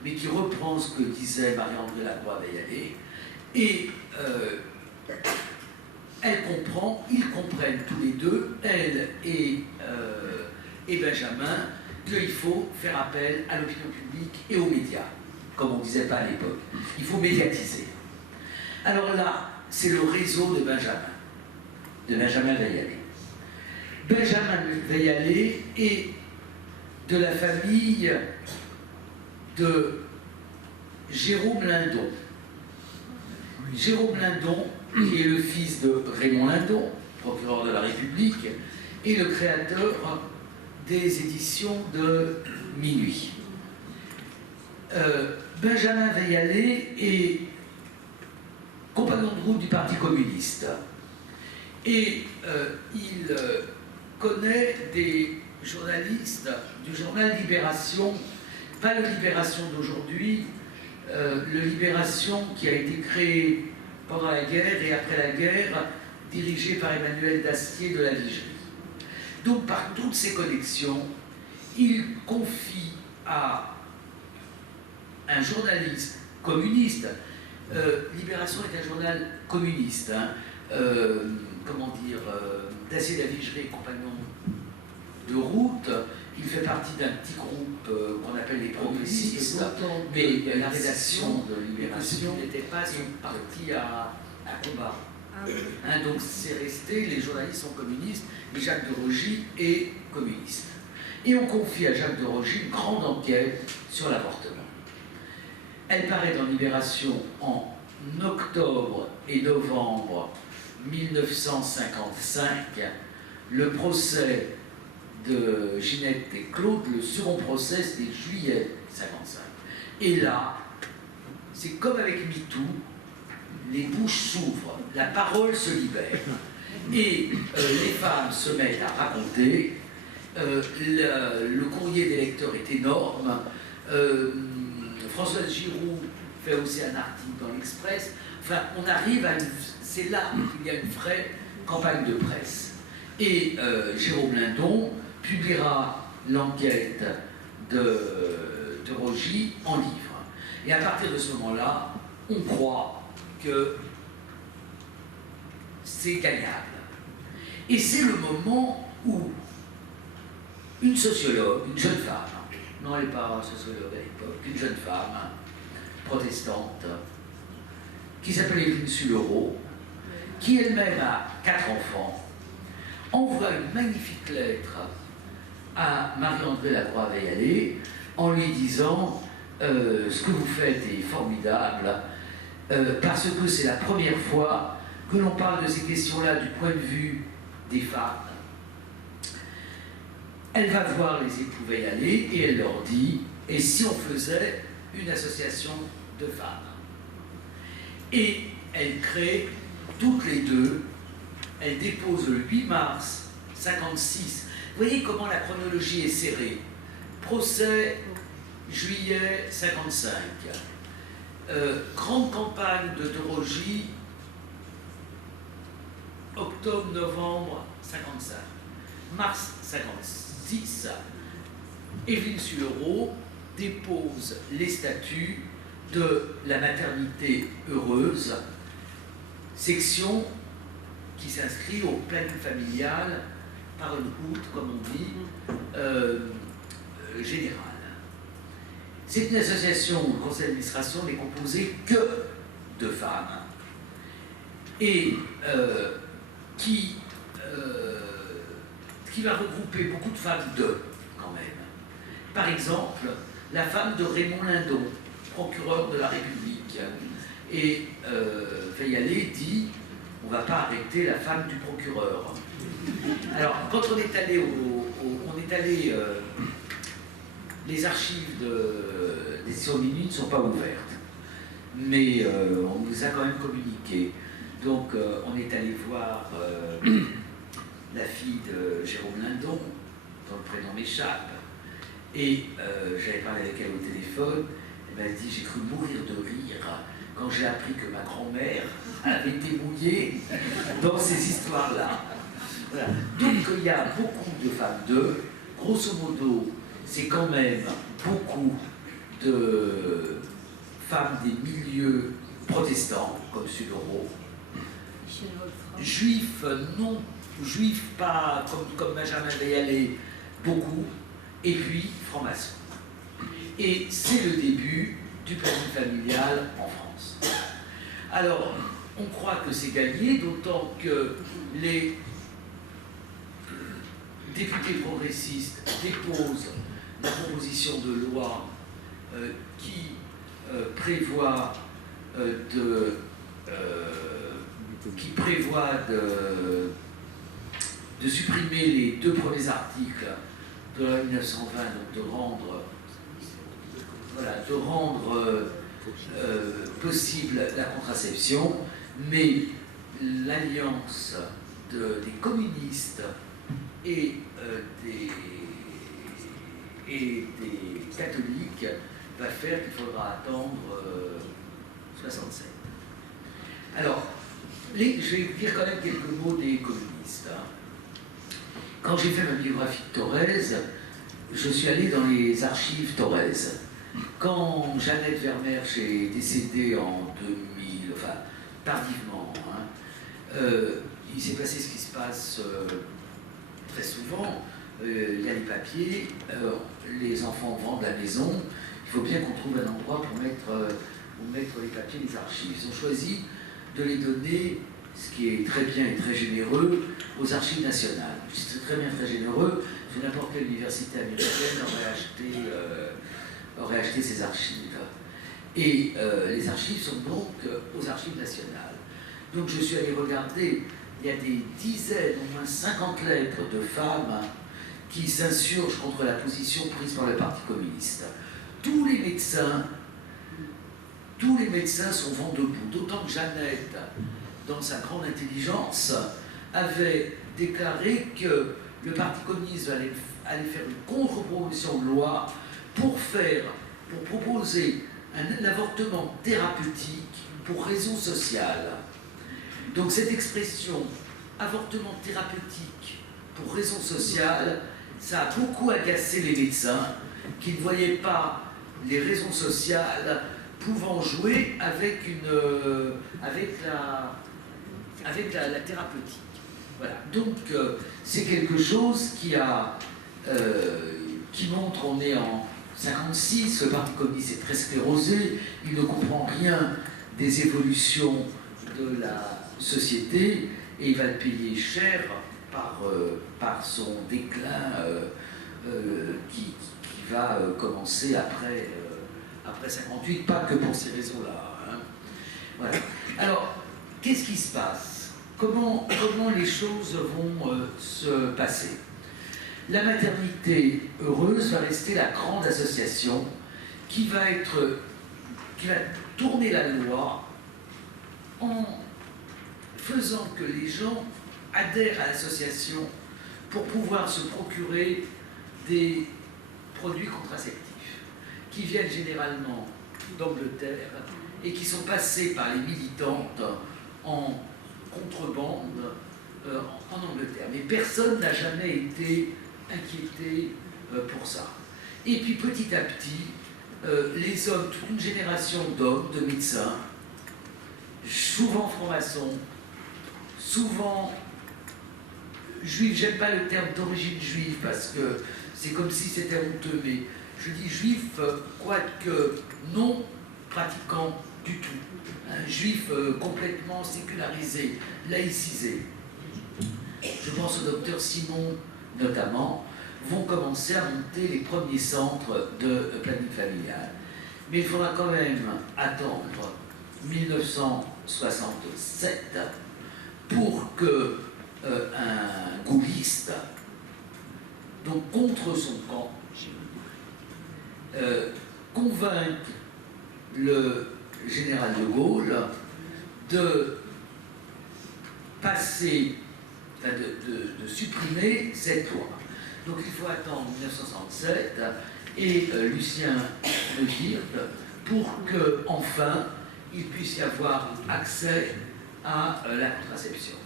mais qui reprend ce que disait Marie-André Lacroix-Veillalé, et ils comprennent tous les deux, elle et Benjamin, qu'il faut faire appel à l'opinion publique et aux médias. comme on ne disait pas à l'époque. Il faut médiatiser. Alors là, c'est le réseau de Benjamin Veillalé. Benjamin Veillalé est de la famille de Jérôme Lindon. Jérôme Lindon, qui est le fils de Raymond Lindon, procureur de la République, et le créateur des éditions de Minuit. Benjamin Veillalé est compagnon de route du Parti communiste. Et il connaît des journalistes du journal Libération, pas le Libération d'aujourd'hui, le Libération qui a été créé pendant la guerre et après la guerre, dirigé par Emmanuel Dastier de la Vigerie. Donc par toutes ces connexions, il confie à un journaliste communiste, Libération est un journal communiste, hein, Dacier de la Vigerie, compagnon de route, il fait partie d'un petit groupe qu'on appelle les progressistes, mais la rédaction de Libération n'était pas une partie à combat. Hein, donc c'est resté, les journalistes sont communistes, et Jacques de Rogy est communiste. Et on confie à Jacques de Rogy une grande enquête sur l'avortement. Elle paraît dans Libération en octobre et novembre 1955, le procès de Ginette et Claude, le second procès, c'était juillet 1955. Et là, c'est comme avec MeToo, les bouches s'ouvrent, la parole se libère. Et les femmes se mettent à raconter, le courrier des lecteurs est énorme, Françoise Giroud fait aussi un article dans l'Express. Enfin, on arrive à c'est là qu'il y a une vraie campagne de presse. Et Jérôme Lindon publiera l'enquête de Rogy en livre. Et à partir de ce moment-là, on croit que c'est gagnable. Et c'est le moment où une sociologue, une jeune femme, non, elle n'est pas sociologue à l'époque, une jeune femme protestante, qui s'appelle Evelyne Sullereau, qui elle-même a 4 enfants, envoie une magnifique lettre à Marie-André Lacroix-Veillalé en lui disant ce que vous faites est formidable parce que c'est la première fois que l'on parle de ces questions-là du point de vue des femmes. Elle va voir les époux Veillalé et elle leur dit « Et si on faisait une association de femmes ?» Et elle crée toutes les deux, elle dépose le 8 mars 1956. Vous voyez comment la chronologie est serrée. Procès, juillet 1955. Grande campagne de Rogy, octobre-novembre 1955. Mars 1956, Evelyne Sullereau dépose les statuts de la maternité heureuse, section qui s'inscrit au planning familial par une route, comme on dit, générale. C'est une association où le conseil d'administration n'est composé que de femmes et qui va regrouper beaucoup de femmes quand même. Par exemple, la femme de Raymond Lindon, procureur de la République. Et Veillalé dit on ne va pas arrêter la femme du procureur. Alors, quand on est allé les archives des éditions Minuit ne sont pas ouvertes, mais on nous a quand même communiqué. Donc, on est allé voir la fille de Jérôme Lindon, dont le prénom m'échappe, et j'avais parlé avec elle au téléphone. Elle m'a dit j'ai cru mourir de rire quand j'ai appris que ma grand-mère avait été mouillée dans ces histoires-là. Voilà. Donc il y a beaucoup de femmes d'eux. Grosso modo, c'est quand même beaucoup de femmes des milieux protestants, comme Sullereau, juifs non, juifs pas, comme Benjamin Veillalé, beaucoup, et puis francs-maçons. Et c'est le début du planning familial en France. Alors, on croit que c'est gagné, d'autant que les députés progressistes déposent la proposition de loi qui prévoit de supprimer les 2 premiers articles de la loi 1920, donc de rendre possible la contraception, mais l'alliance des communistes et des catholiques va faire qu'il faudra attendre 67. Alors, je vais vous dire quand même quelques mots des communistes. Quand j'ai fait ma biographie de Thorez, je suis allé dans les archives Thorez. Quand Jeannette Vermeer est décédée en 2000, enfin tardivement, il s'est passé ce qui se passe très souvent. Il y a les papiers, les enfants vendent la maison, il faut bien qu'on trouve un endroit pour mettre les papiers, les archives. Ils ont choisi de les donner, ce qui est très bien et très généreux, aux archives nationales. C'est très bien, très généreux, parce que n'importe quelle université américaine aurait acheté ces archives. Et les archives sont donc aux archives nationales. Donc je suis allé regarder, il y a des dizaines, au moins 50 lettres de femmes qui s'insurgent contre la position prise par le Parti communiste. Tous les médecins sont vent debout, d'autant que Jeannette, dans sa grande intelligence, avait déclaré que le Parti communiste allait faire une contre-proposition de loi pour proposer un avortement thérapeutique pour raison sociale. Donc cette expression avortement thérapeutique pour raison sociale, ça a beaucoup agacé les médecins qui ne voyaient pas les raisons sociales pouvant jouer avec la thérapeutique. Voilà. Donc c'est quelque chose qui montre, on est en 56, le Parti communiste est très sclérosé, il ne comprend rien des évolutions de la société et il va le payer cher par son déclin qui va commencer après 58, pas que pour ces raisons-là. Hein. Voilà. Alors, qu'est-ce qui se passe ? Comment les choses vont se passer ? La maternité heureuse va rester la grande association qui va tourner la loi en faisant que les gens adhèrent à l'association pour pouvoir se procurer des produits contraceptifs qui viennent généralement d'Angleterre et qui sont passés par les militantes en contrebande en Angleterre. Mais personne n'a jamais été inquiété pour ça. Et puis petit à petit, les hommes, toute une génération d'hommes, de médecins, souvent francs-maçons, souvent juifs, j'aime pas le terme d'origine juive parce que c'est comme si c'était honteux, mais je dis juif, quoique non pratiquant du tout. Un juif complètement sécularisé, laïcisé. Je pense au docteur Simon notamment, vont commencer à monter les premiers centres de planning familial. Mais il faudra quand même attendre 1967 pour que un gaulliste, donc contre son camp, convainc le général de Gaulle de passer, de supprimer cette loi. Donc il faut attendre 1967 et Lucien Le Hirt pour que enfin il puisse y avoir accès à la contraception.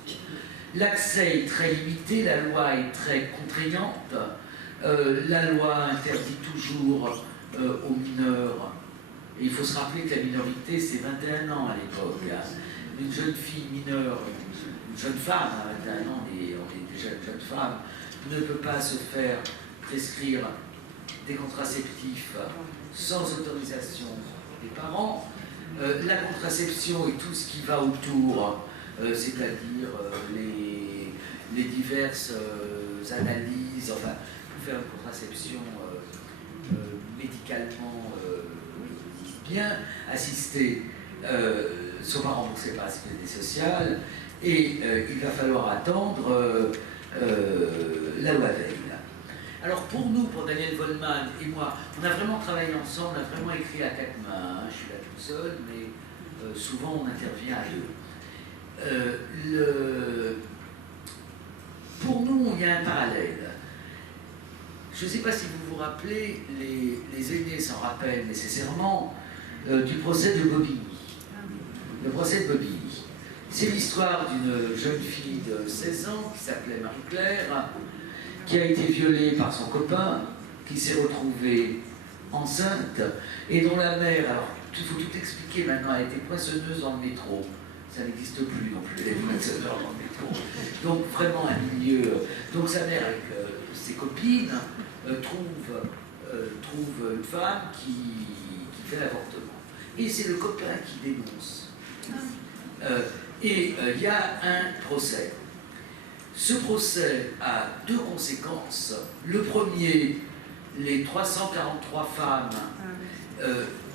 L'accès est très limité, la loi est très contraignante. La loi interdit toujours aux mineurs, et il faut se rappeler que la minorité c'est 21 ans à l'époque. Une jeune fille mineure, une jeune femme à 21 ans, on est déjà une jeune femme, ne peut pas se faire prescrire des contraceptifs sans autorisation des parents, la contraception et tout ce qui va autour, c'est-à-dire les diverses analyses, enfin, pour faire une contraception médicalement bien assistée, sont pas remboursés par la sécurité sociale, et il va falloir attendre la loi Veil. Alors pour nous, pour Daniel Vollmann et moi, on a vraiment travaillé ensemble, on a vraiment écrit à quatre mains. Je suis là tout seul, mais souvent on intervient à deux. Pour nous, il y a un parallèle. Je ne sais pas si vous vous rappelez, les aînés s'en rappellent nécessairement, du procès de Bobigny. Le procès de Bobigny. C'est l'histoire d'une jeune fille de 16 ans qui s'appelait Marie-Claire, qui a été violée par son copain, qui s'est retrouvée enceinte, et dont la mère, alors il faut tout expliquer maintenant, a été poinçonneuse dans le métro. Ça n'existe plus non plus, les poinçonneurs dans le métro. Donc vraiment un milieu. Donc sa mère, avec ses copines, trouve une femme qui fait l'avortement. Et c'est le copain qui dénonce. Et il y a un procès. Ce procès a deux conséquences. Le premier, les 343 femmes,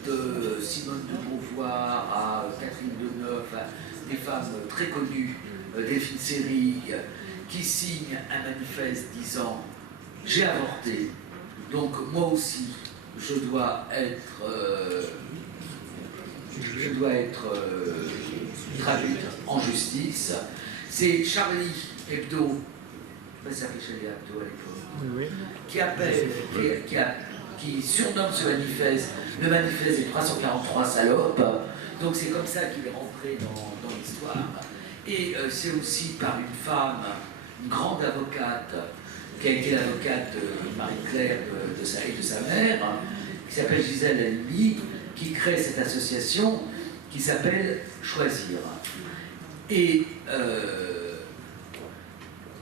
de Simone de Beauvoir à Catherine Deneuve, des femmes très connues, Delphine Seyrig, qui signent un manifeste disant « J'ai avorté, donc moi aussi, je dois être traduite en justice ». C'est Charlie Hebdo, je sais pas si ça s'appelait Charlie Hebdo à l'époque, qui surnomme ce manifeste le manifeste des 343 salopes. Donc c'est comme ça qu'il est rentré dans l'histoire. Et c'est aussi par une femme, une grande avocate, qui a été l'avocate de Marie-Claire et de sa mère, qui s'appelle Gisèle Halimi, qui crée cette association qui s'appelle Choisir. Et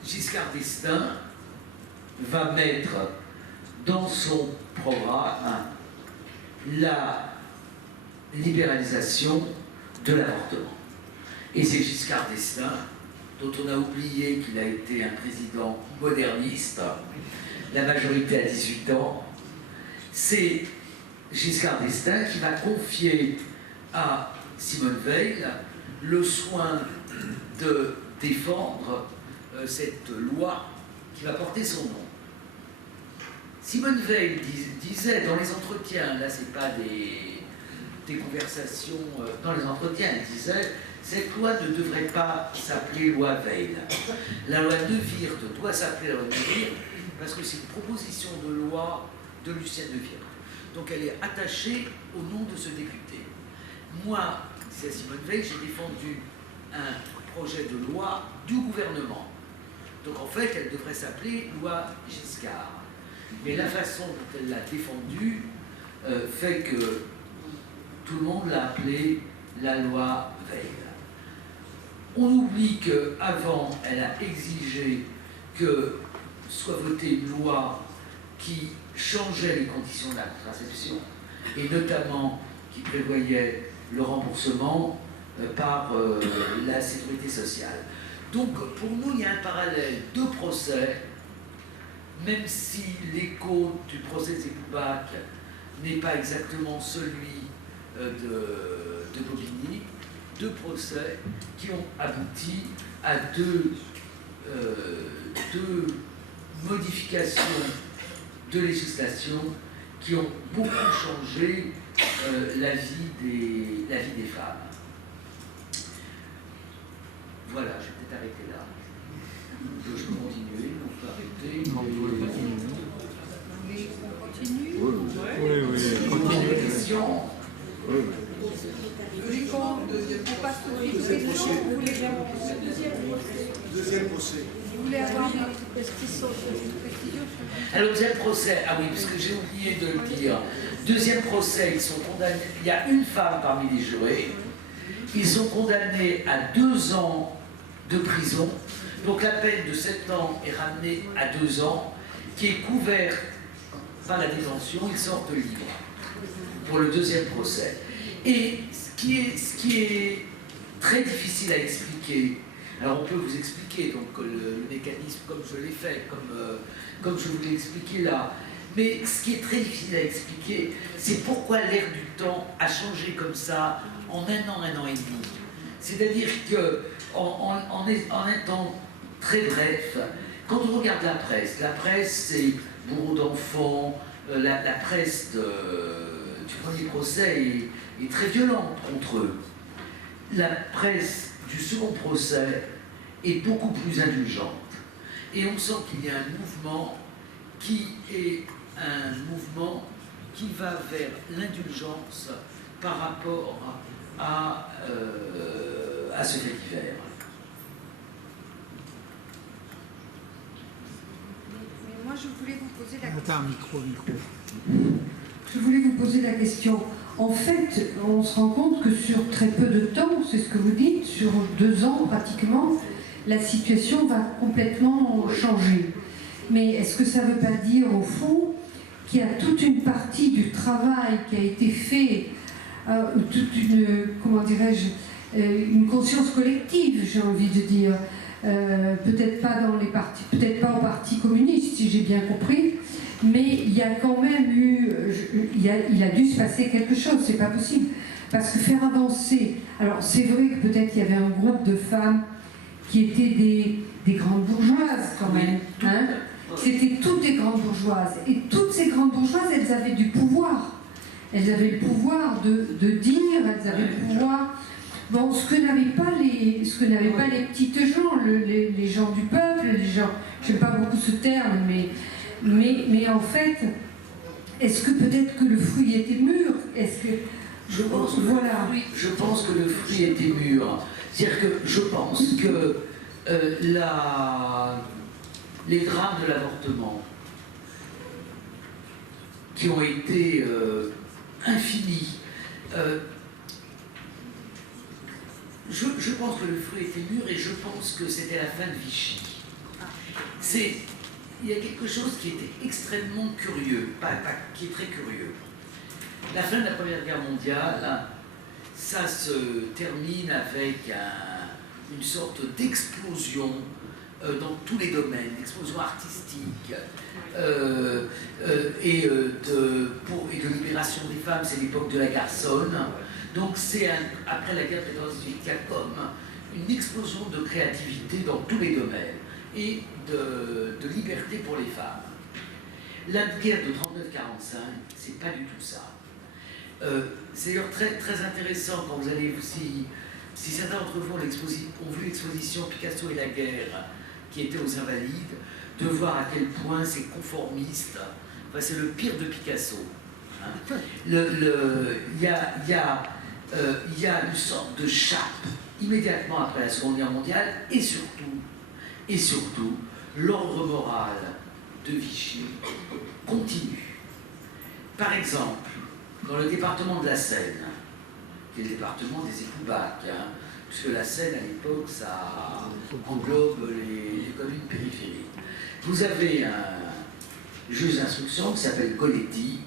Giscard d'Estaing va mettre dans son programme la libéralisation de l'avortement. Et c'est Giscard d'Estaing, dont on a oublié qu'il a été un président moderniste, la majorité à 18 ans, c'est Giscard d'Estaing qui va confier à Simone Veil le soin de défendre cette loi qui va porter son nom. Simone Veil disait dans les entretiens, là c'est pas des conversations, dans les entretiens, elle disait cette loi ne devrait pas s'appeler loi Veil. La loi Neuwirth doit s'appeler la loi Neuwirth parce que c'est une proposition de loi de Lucien Neuwirth. Donc elle est attachée au nom de ce député. Moi, c'est à Simone Veil, j'ai défendu un projet de loi du gouvernement. Donc en fait, elle devrait s'appeler loi Giscard. Mais la façon dont elle l'a défendue fait que tout le monde l'a appelée la loi Veil. On oublie qu'avant, elle a exigé que soit votée une loi qui changeait les conditions de la contraception, et notamment qui prévoyait le remboursement par la sécurité sociale. Donc pour nous, il y a un parallèle de procès, même si l'écho du procès de Zekoubac n'est pas exactement celui de Bobigny, deux procès qui ont abouti à deux modifications de législation qui ont beaucoup changé la vie des femmes. Voilà, je vais peut-être arrêter là. Je peux continuer, on peut arrêter. On continue. Oui, continue. Question. On passe au question, vous voulez bien Deuxième procès. Vous voulez avoir une précision? Alors, deuxième procès, ah oui, parce que j'ai oublié de le dire. Deuxième procès, ils sont condamnés. Il y a une femme parmi les jurés. Ils sont condamnés à 2 ans de prison. Donc la peine de 7 ans est ramenée à 2 ans, qui est couverte par la détention. Ils sortent libres. pour le deuxième procès. Et ce qui est très difficile à expliquer, alors on peut vous expliquer donc le mécanisme comme je l'ai fait, comme je vous l'ai expliqué là, mais ce qui est très difficile à expliquer, c'est pourquoi l'ère du temps a changé comme ça en un an et demi. C'est-à-dire qu'en un temps très bref, quand on regarde la presse c'est bourreau d'enfants, la presse du premier procès est très violente contre eux. La presse du second procès est beaucoup plus indulgente. Et on sent qu'il y a un mouvement qui est un mouvement qui va vers l'indulgence par rapport à ce fait divers. Mais moi, je voulais vous poser la question. Attends, micro. Je voulais vous poser la question. En fait, on se rend compte que sur très peu de temps, c'est ce que vous dites, sur 2 ans pratiquement, la situation va complètement changer. Mais est-ce que ça ne veut pas dire, au fond, qu'il y a toute une partie du travail qui a été fait, toute une, comment dirais-je, une conscience collective, j'ai envie de dire, peut-être pas dans les partis, peut-être pas au Parti communiste, si j'ai bien compris, mais il y a quand même eu, il a dû se passer quelque chose, c'est pas possible, parce que faire avancer, alors c'est vrai que peut-être il y avait un groupe de femmes qui étaient des grandes bourgeoises quand même, hein. C'était toutes des grandes bourgeoises, et toutes ces grandes bourgeoises, elles avaient du pouvoir, elles avaient le pouvoir de dire, elles avaient le pouvoir. Bon, ce que n'avaient pas les petites gens, les gens du peuple, les gens, je n'aime pas beaucoup ce terme, mais en fait, est-ce que peut-être que le fruit était mûr? Est-ce que je pense que le fruit était mûr. C'est-à-dire que je pense que les drames de l'avortement qui ont été infinis. Je pense que le fruit était mûr et je pense que c'était la fin de Vichy. Il y a quelque chose qui était extrêmement curieux, qui est très curieux. La fin de la Première Guerre mondiale, ça se termine avec une sorte d'explosion dans tous les domaines, d'explosion artistique et de libération des femmes. C'est l'époque de la garçonne. Donc c'est après la guerre de 14-18, il y a comme une explosion de créativité dans tous les domaines et de liberté pour les femmes. La guerre de 39-45, c'est pas du tout ça. C'est d'ailleurs très, très intéressant quand vous allez, si certains d'entre vous ont vu l'exposition Picasso et la guerre qui était aux Invalides, de voir à quel point c'est conformiste. Enfin, c'est le pire de Picasso. Hein. Il y a une sorte de chape immédiatement après la Seconde Guerre mondiale et surtout l'ordre moral de Vichy continue. Par exemple, dans le département de la Seine, qui est le département des Écoubacs, hein, puisque la Seine, à l'époque, ça englobe les communes périphériques. Vous avez un juge d'instruction qui s'appelle Coletti,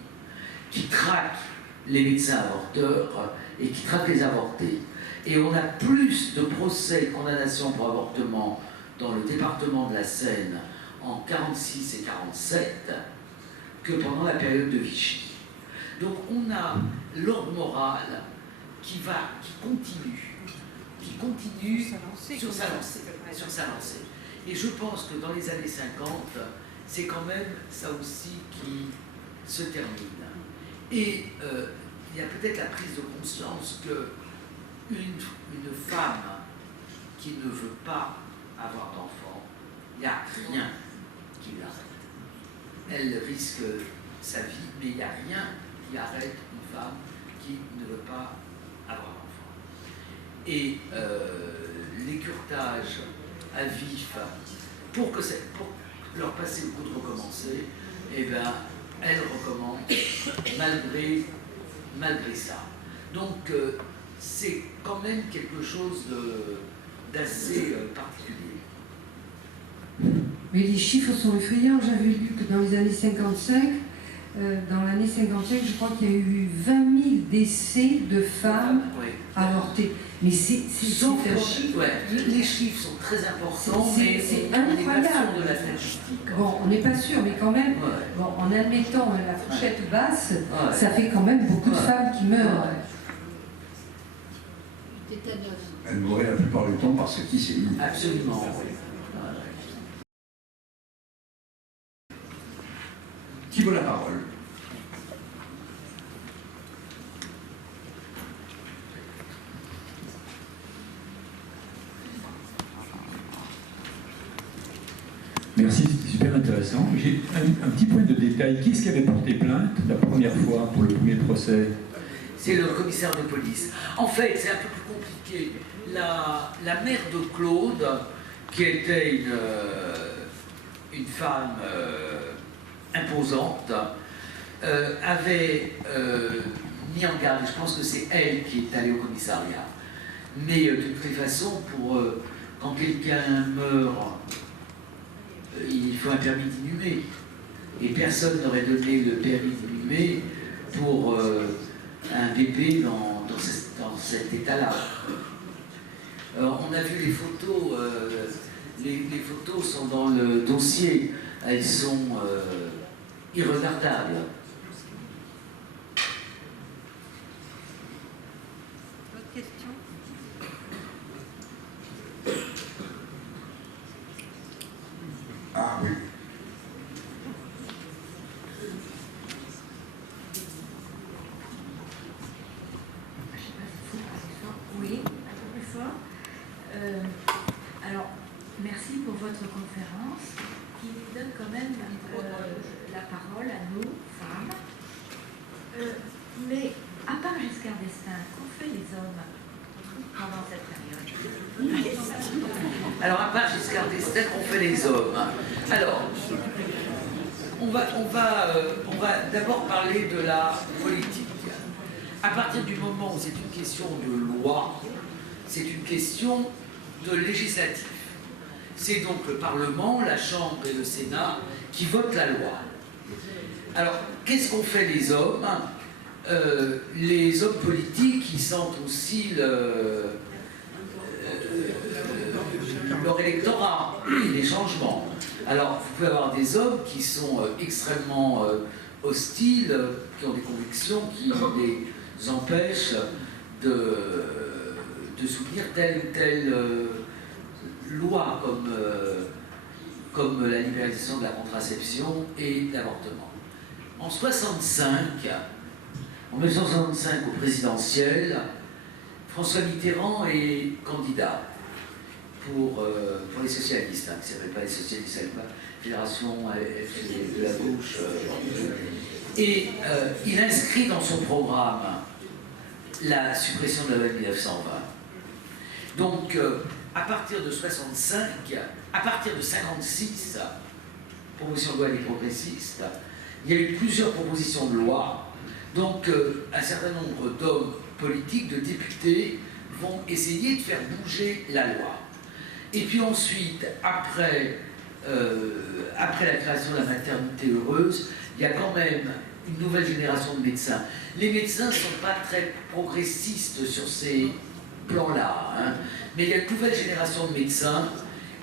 qui traque les médecins avorteurs et qui traque les avortés. Et on a plus de procès et condamnations pour avortement dans le département de la Seine en 46 et 47 que pendant la période de Vichy. Donc on a l'ordre moral qui continue sur sa lancée. Et je pense que dans les années 50, c'est quand même ça aussi qui se termine. Et il y a peut-être la prise de conscience qu'une femme qui ne veut pas avoir d'enfant, il n'y a rien qui l'arrête. Elle risque sa vie, mais il n'y a rien qui arrête une femme qui ne veut pas avoir d'enfant. Et l'écurtage à vif, pour leur passer le coup de recommencer, eh bien, elle recommence malgré ça. Donc, c'est quand même quelque chose d'assez particulier. Mais les chiffres sont effrayants. J'avais lu que dans les années 55, dans l'année 55, je crois qu'il y a eu 20 000 décès de femmes Oui. avortées. Mais c'est Sauf un que, chiffre. ouais, les chiffres sont très importants, mais C'est on n'est pas incroyable. sûr de la statistique. Bon, on n'est pas sûr, mais quand même, Ouais. bon, en admettant la fourchette basse, Ouais. ça fait quand même beaucoup de Ouais. femmes qui meurent. Elle mourrait la plupart du temps par septicémie. Absolument, oui. Qui veut la parole? Merci, c'était super intéressant. J'ai un petit point de détail. Qui est-ce qui avait porté plainte la première fois pour le premier procès? C'est le commissaire de police. En fait, c'est un peu plus compliqué. La mère de Claude, qui était une femme imposante, avait mis en garde, je pense que c'est elle qui est allée au commissariat. Mais de toutes les façons, quand quelqu'un meurt, il faut un permis d'inhumer. Et personne n'aurait donné le permis d'inhumer pour un bébé dans cet état-là. On a vu les photos, les photos sont dans le dossier, elles sont irregardables. D'autres questions? Ah oui. Oui, un peu plus fort. Alors, merci pour votre conférence qui nous donne quand même la parole à nous, femmes. Mais à part Giscard d'Estaing, qu'ont fait les hommes pendant cette période? Alors, à part Giscard d'Estaing, qu'ont fait les hommes? Alors, on va d'abord parler de la politique. À partir du moment où c'est une question de loi, c'est une question de législatif. C'est donc le Parlement, la Chambre et le Sénat qui votent la loi. Alors, qu'est-ce qu'ont fait les hommes? Les hommes politiques, ils sentent aussi leur électorat, les changements. Alors, vous pouvez avoir des hommes qui sont extrêmement hostiles, qui ont des convictions qui les empêchent de soutenir telle ou telle loi, comme la libéralisation de la contraception et l'avortement. En 1965 au présidentiel, François Mitterrand est candidat pour les socialistes, qui ne s'appelle pas les socialistes, la Fédération de la gauche. Et il inscrit dans son programme la suppression de la loi de 1920. Donc, à partir de 65, à partir de 56, proposition de loi des progressistes, il y a eu plusieurs propositions de loi. Donc, un certain nombre d'hommes politiques, de députés, vont essayer de faire bouger la loi. Et puis ensuite, après la création de la maternité heureuse, il y a quand même une nouvelle génération de médecins. Les médecins ne sont pas très progressistes sur ces plans-là, hein, mais il y a une nouvelle génération de médecins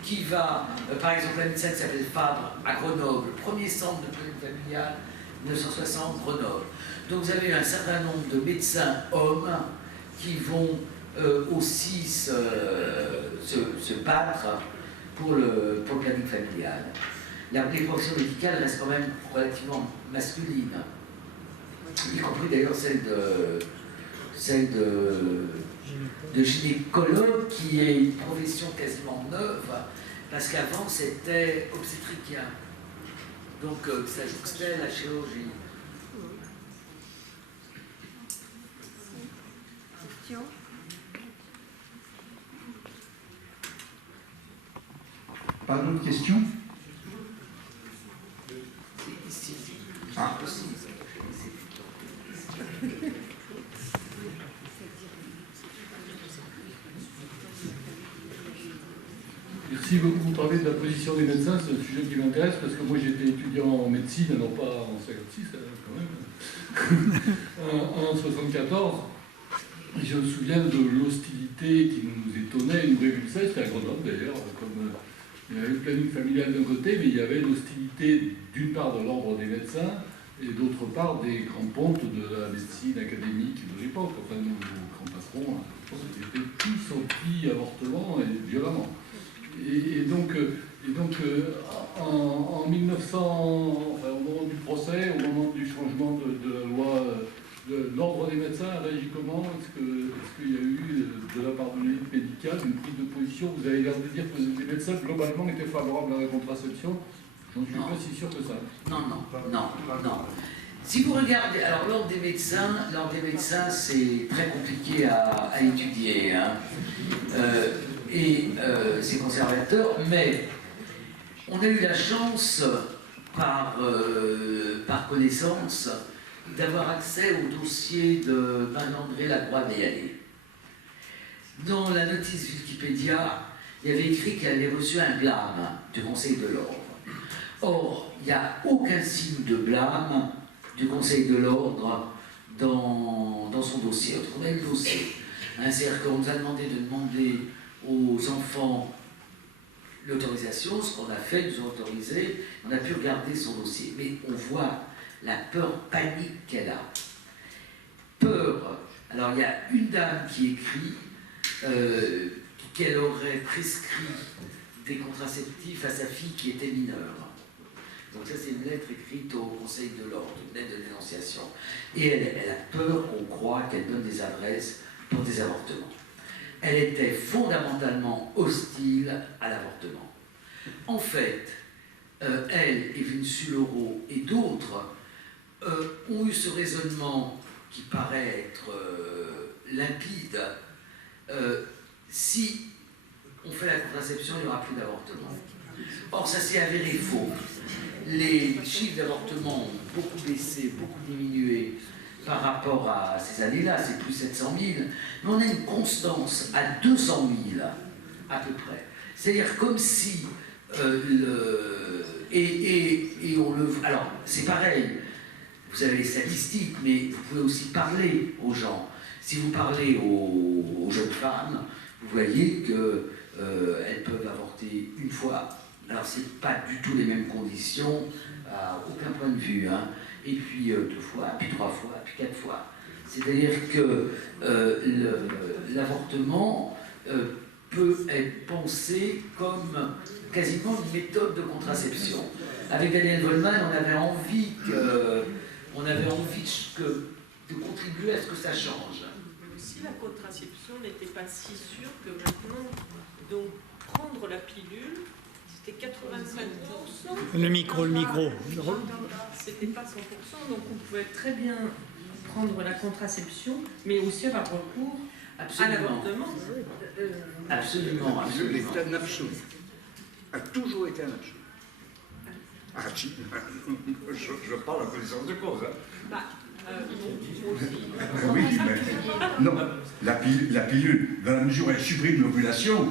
qui va, par exemple, un médecin qui s'appelle Fabre à Grenoble, premier centre de planning familial, 1960, Grenoble. Donc vous avez un certain nombre de médecins hommes qui vont aussi se battre pour le planning familial. Les professions médicales restent quand même relativement masculines, y compris d'ailleurs celle de gynécologue, qui est une profession quasiment neuve, parce qu'avant c'était obstétricien. Donc ça jouxtait la chirurgie. Question? Pas d'autres questions? Ici. Ah. Merci, vous parlez de la position des médecins, c'est un sujet qui m'intéresse parce que moi j'étais étudiant en médecine, non pas en 56, quand En 1974, je me souviens de l'hostilité qui nous étonnait, nous révulsait, c'était à Grenoble d'ailleurs, comme il y avait le planning familial d'un côté, mais il y avait l'hostilité d'une part de l'ordre des médecins et d'autre part des grands pontes de la médecine académique de l'époque. Enfin, nos grands patrons, ils étaient tous anti-avortement et violemment. Et donc, en 1900, enfin, au moment du procès, au moment du changement de la loi, l'ordre des médecins a réagi comment? Est-ce qu'il y a eu, de la part de l'élite médicale, une prise de position? Vous avez l'air de dire que les médecins, globalement, étaient favorables à la contraception. Je ne suis pas si sûr que ça. Non. Si vous regardez, alors l'ordre des médecins, c'est très compliqué à étudier, hein. C'est conservateur, mais on a eu la chance, par connaissance, d'avoir accès au dossier de Marie-André Lacroix-Meillet. Dans la notice Wikipédia, il y avait écrit qu'elle avait reçu un blâme du Conseil de l'Ordre. Or, il n'y a aucun signe de blâme du Conseil de l'Ordre dans son dossier. On a eu le dossier. C'est-à-dire qu'on nous a demandé de demander aux enfants l'autorisation, ce qu'on a fait, nous ont autorisé, on a pu regarder son dossier. Mais on voit la peur panique qu'elle a. Peur. Alors, il y a une dame qui écrit qu'elle aurait prescrit des contraceptifs à sa fille qui était mineure. Donc ça, c'est une lettre écrite au Conseil de l'Ordre, une lettre de dénonciation. Et elle a peur qu'on croie qu'elle donne des adresses pour des avortements. Elle était fondamentalement hostile à l'avortement. En fait, elle, Evelyne Sullereau et d'autres ont eu ce raisonnement qui paraît être limpide. Si on fait la contraception, il n'y aura plus d'avortement. Or, ça s'est avéré faux. Les chiffres d'avortement ont beaucoup baissé, beaucoup diminué par rapport à ces années-là, c'est plus 700 000, mais on a une constance à 200 000 à peu près. C'est-à-dire comme si on le... Alors, c'est pareil, vous avez les statistiques, mais vous pouvez aussi parler aux gens. Si vous parlez aux jeunes femmes, vous voyez qu'elles peuvent avorter une fois. Alors, c'est pas du tout les mêmes conditions, à aucun point de vue, hein. Et puis 2 fois, puis 3 fois, puis 4 fois. C'est-à-dire que l'avortement peut être pensé comme quasiment une méthode de contraception. Avec Daniel Goleman, on avait envie de contribuer à ce que ça change. Si la contraception n'était pas si sûre que maintenant, donc prendre la pilule, c'était 85%. Le micro. C'était pas 100%, donc on pouvait très bien prendre la contraception, mais aussi avoir recours à l'avortement. Absolument. L'état absolu a toujours été un absolu. Je parle en connaissance de cause. Hein. Oui, mais non, la pilule, dans la mesure où elle supprime l'ovulation,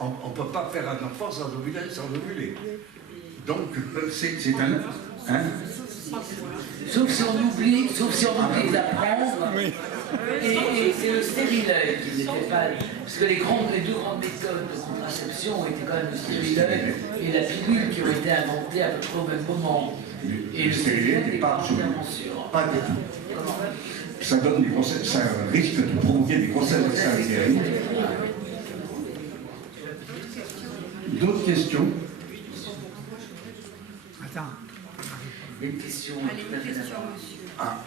on ne peut pas faire un enfant sans ovuler. Donc, c'est un... Hein? Sauf si on oublie de la prendre. Oui. Et c'est le stérilet qui n'était pas... Parce que les 2 grandes méthodes de contraception ont été quand même le stérilet et la pilule qui ont été inventées à peu près au même moment. Et le stérilet n'est pas absolu. Pas du tout. Ça donne des grossesses, ça risque de provoquer des grossesses extra-utérines. D'autres questions? Attends. Il y a une question. Allez, une question, monsieur. Ah.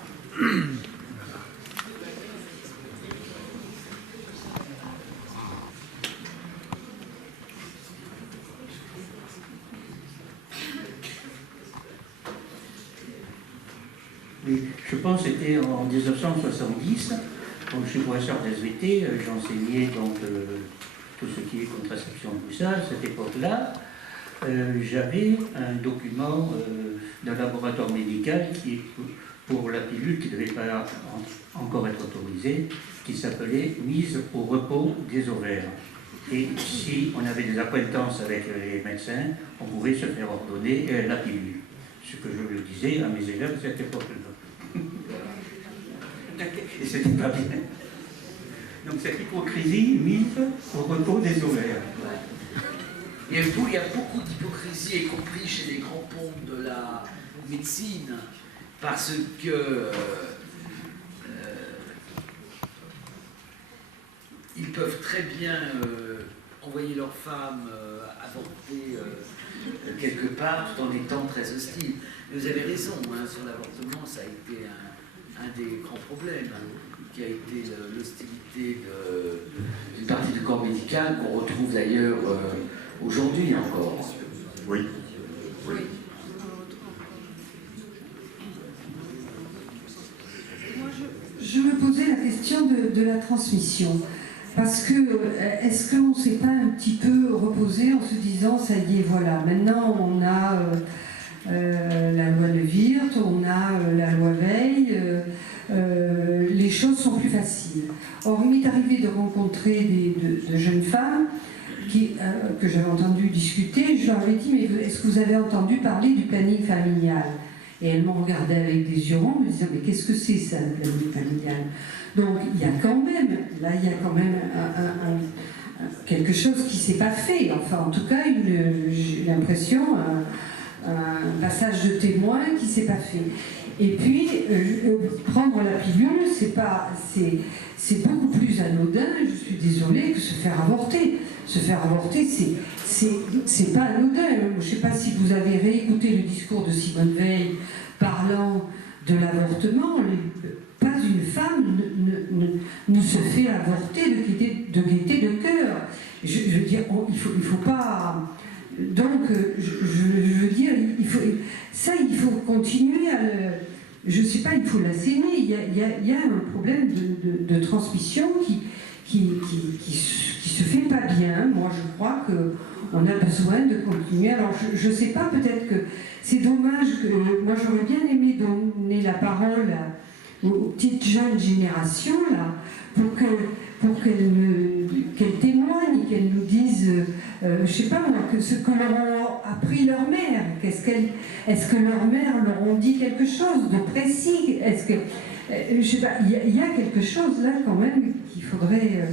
Oui, je pense que c'était en 1970, donc je suis professeur d'SVT, j'enseignais donc tout ce qui est contraception poussage. À cette époque-là, j'avais un document d'un laboratoire médical qui, pour la pilule qui ne devait pas encore être autorisée, qui s'appelait mise au repos des ovaires. Et si on avait des acquaintances avec les médecins, on pouvait se faire ordonner la pilule. Ce que je le disais à mes élèves à cette époque-là. Et c'était pas bien. Donc cette hypocrisie mise au repos des ovaires. Il y a beaucoup d'hypocrisie, y compris chez les grands pontes de la médecine, parce que ils peuvent très bien envoyer leurs femmes avorter quelque part tout en étant très hostiles. Mais vous avez raison, hein, sur l'avortement, ça a été un des grands problèmes, qui a été l'hostilité d'une partie du corps médical qu'on retrouve d'ailleurs aujourd'hui encore. Oui. Oui. Moi, je me posais la question de la transmission. Parce que, est-ce qu'on ne s'est pas un petit peu reposé en se disant, ça y est, voilà, maintenant on a la loi Le Wirth, on a la loi Veil, les choses sont plus faciles. Or, il m'est arrivé de rencontrer de jeunes femmes que j'avais entendu discuter. Je leur avais dit, mais est-ce que vous avez entendu parler du planning familial? Et elles m'ont regardé avec des yeux ronds, me disant, mais qu'est-ce que c'est ça, le planning familial? Donc il y a quand même, quelque chose qui ne s'est pas fait. Enfin, en tout cas, j'ai l'impression, un passage de témoin qui ne s'est pas fait. Et puis, prendre la pilule, c'est beaucoup plus anodin, je suis désolée, que se faire avorter. Se faire avorter, c'est pas anodin. Je ne sais pas si vous avez réécouté le discours de Simone Veil parlant de l'avortement. Pas une femme ne se fait avorter de gaieté de cœur. Je veux dire, il faut pas... Donc, je veux dire, il faut continuer à le... Je ne sais pas, il faut l'assainer. Il y a un problème de transmission qui se fait pas bien. Moi, je crois qu'on a besoin de continuer. Alors, je ne sais pas, peut-être que c'est dommage que... Moi, j'aurais bien aimé donner la parole aux petites jeunes générations, là, pour qu'elles témoignent, qu'elles nous disent, je ne sais pas moi, ce que leur ont appris leur mère. Est-ce que leur mère leur ont dit quelque chose de précis? Est-ce que, je sais pas, il y a quelque chose là quand même qu'il faudrait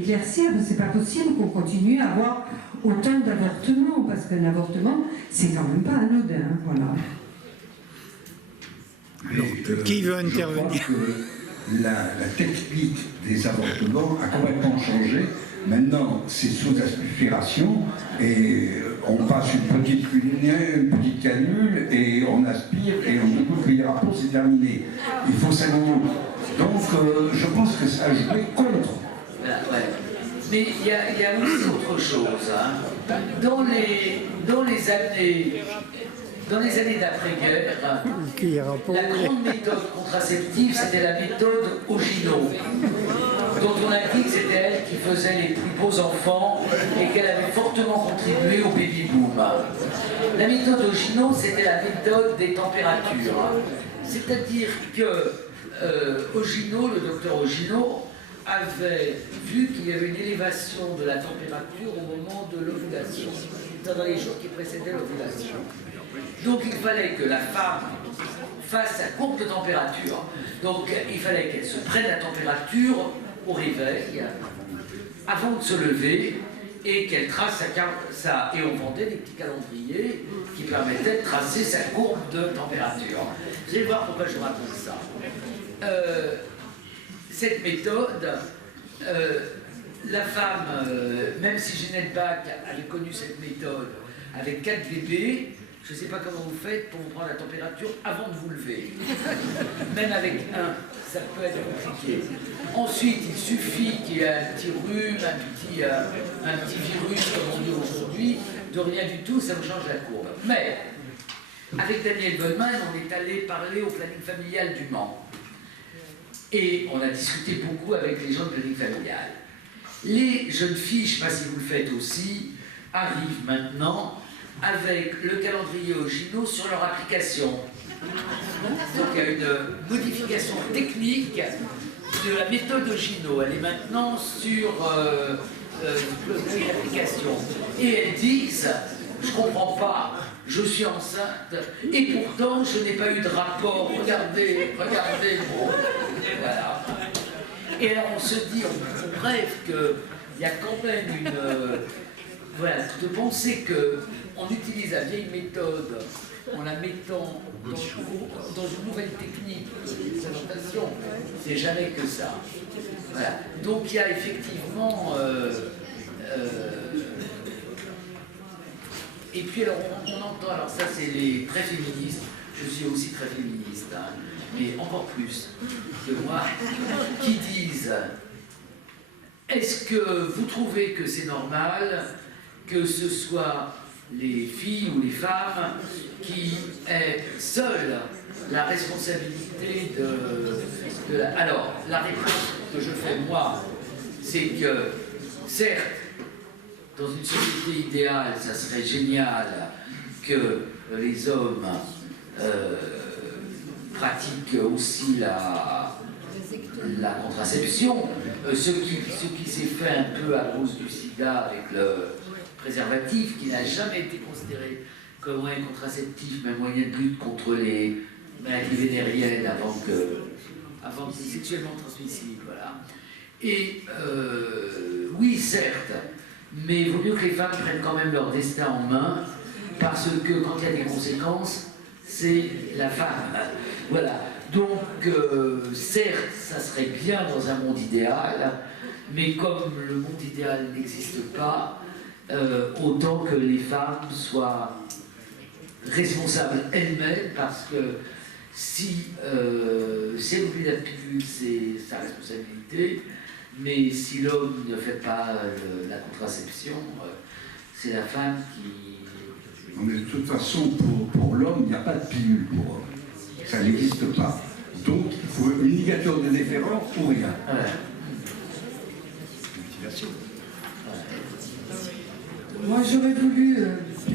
éclaircir. C'est pas possible qu'on continue à avoir autant d'avortements, parce qu'un avortement, c'est quand même pas anodin, voilà. Alors, qui veut intervenir? Je crois que la technique des avortements a complètement changé. Maintenant, c'est sous aspiration et on passe une petite canule et on aspire et on peut crier rapport, c'est terminé. Il faut 5 minutes. Donc, je pense que ça a joué contre. Ouais. Mais il y a aussi autre chose. Hein. Dans les années d'après-guerre, la grande méthode contraceptive, c'était la méthode Ogino, dont on a dit que c'était elle qui faisait les plus beaux enfants et qu'elle avait fortement contribué au baby-boom. La méthode Ogino, c'était la méthode des températures. C'est-à-dire que Ogino, le docteur Ogino, avait vu qu'il y avait une élévation de la température au moment de l'ovulation, dans les jours qui précédaient l'ovulation. Donc il fallait que la femme fasse sa courbe de température. Donc il fallait qu'elle se prenne la température au réveil, avant de se lever, et qu'elle trace sa... Et on vendait des petits calendriers qui permettaient de tracer sa courbe de température. Vous allez voir pourquoi je raconte ça. Cette méthode, la femme, même si Ginette Bach avait connu cette méthode avec 4 bébés, je ne sais pas comment vous faites pour vous prendre la température avant de vous lever. Même avec un, ça peut être compliqué. Ensuite, il suffit qu'il y ait un petit rhume, un petit virus, comme on dit aujourd'hui, de rien du tout, ça vous change la courbe. Mais, avec Daniel Goldman, on est allé parler au planning familial du Mans. Et on a discuté beaucoup avec les gens de planning familial. Les jeunes filles, je ne sais pas si vous le faites aussi, arrivent maintenant avec le calendrier Ogino sur leur application. Donc il y a une modification technique de la méthode Ogino. Elle est maintenant sur l'application. Et elles disent, je ne comprends pas, je suis enceinte, et pourtant je n'ai pas eu de rapport, regardez, bon, voilà. Et alors on se dit, on rêve qu'il y a quand même une... voilà, de penser qu'on utilise la vieille méthode en la mettant dans une nouvelle technique de présentation, c'est jamais que ça. Voilà. Donc il y a effectivement... et puis alors on entend, alors ça c'est les très féministes, je suis aussi très féministe, hein, mais encore plus que moi, qui disent: est-ce que vous trouvez que c'est normal que ce soit les filles ou les femmes qui aient seules la responsabilité de la... Alors, la réponse que je fais moi, c'est que, certes, dans une société idéale, ça serait génial que les hommes pratiquent aussi la contraception, ce qui s'est fait un peu à cause du sida avec le préservatif, qui n'a jamais été considéré comme moyen contraceptif, mais moyen de lutte contre les maladies vénériennes avant que sexuellement transmissibles, voilà. Et oui, certes, mais il vaut mieux que les femmes prennent quand même leur destin en main, parce que quand il y a des conséquences, c'est la femme. Voilà. Donc, certes, ça serait bien dans un monde idéal, mais comme le monde idéal n'existe pas, autant que les femmes soient responsables elles-mêmes, parce que si elle oublie la pilule, c'est sa responsabilité, mais si l'homme ne fait pas la contraception, c'est la femme qui... Non, mais de toute façon, pour l'homme, il n'y a pas de pilule pour homme. Ça n'existe pas. Donc, il faut une ligature de déférence ou rien. Ouais. Moi, j'aurais voulu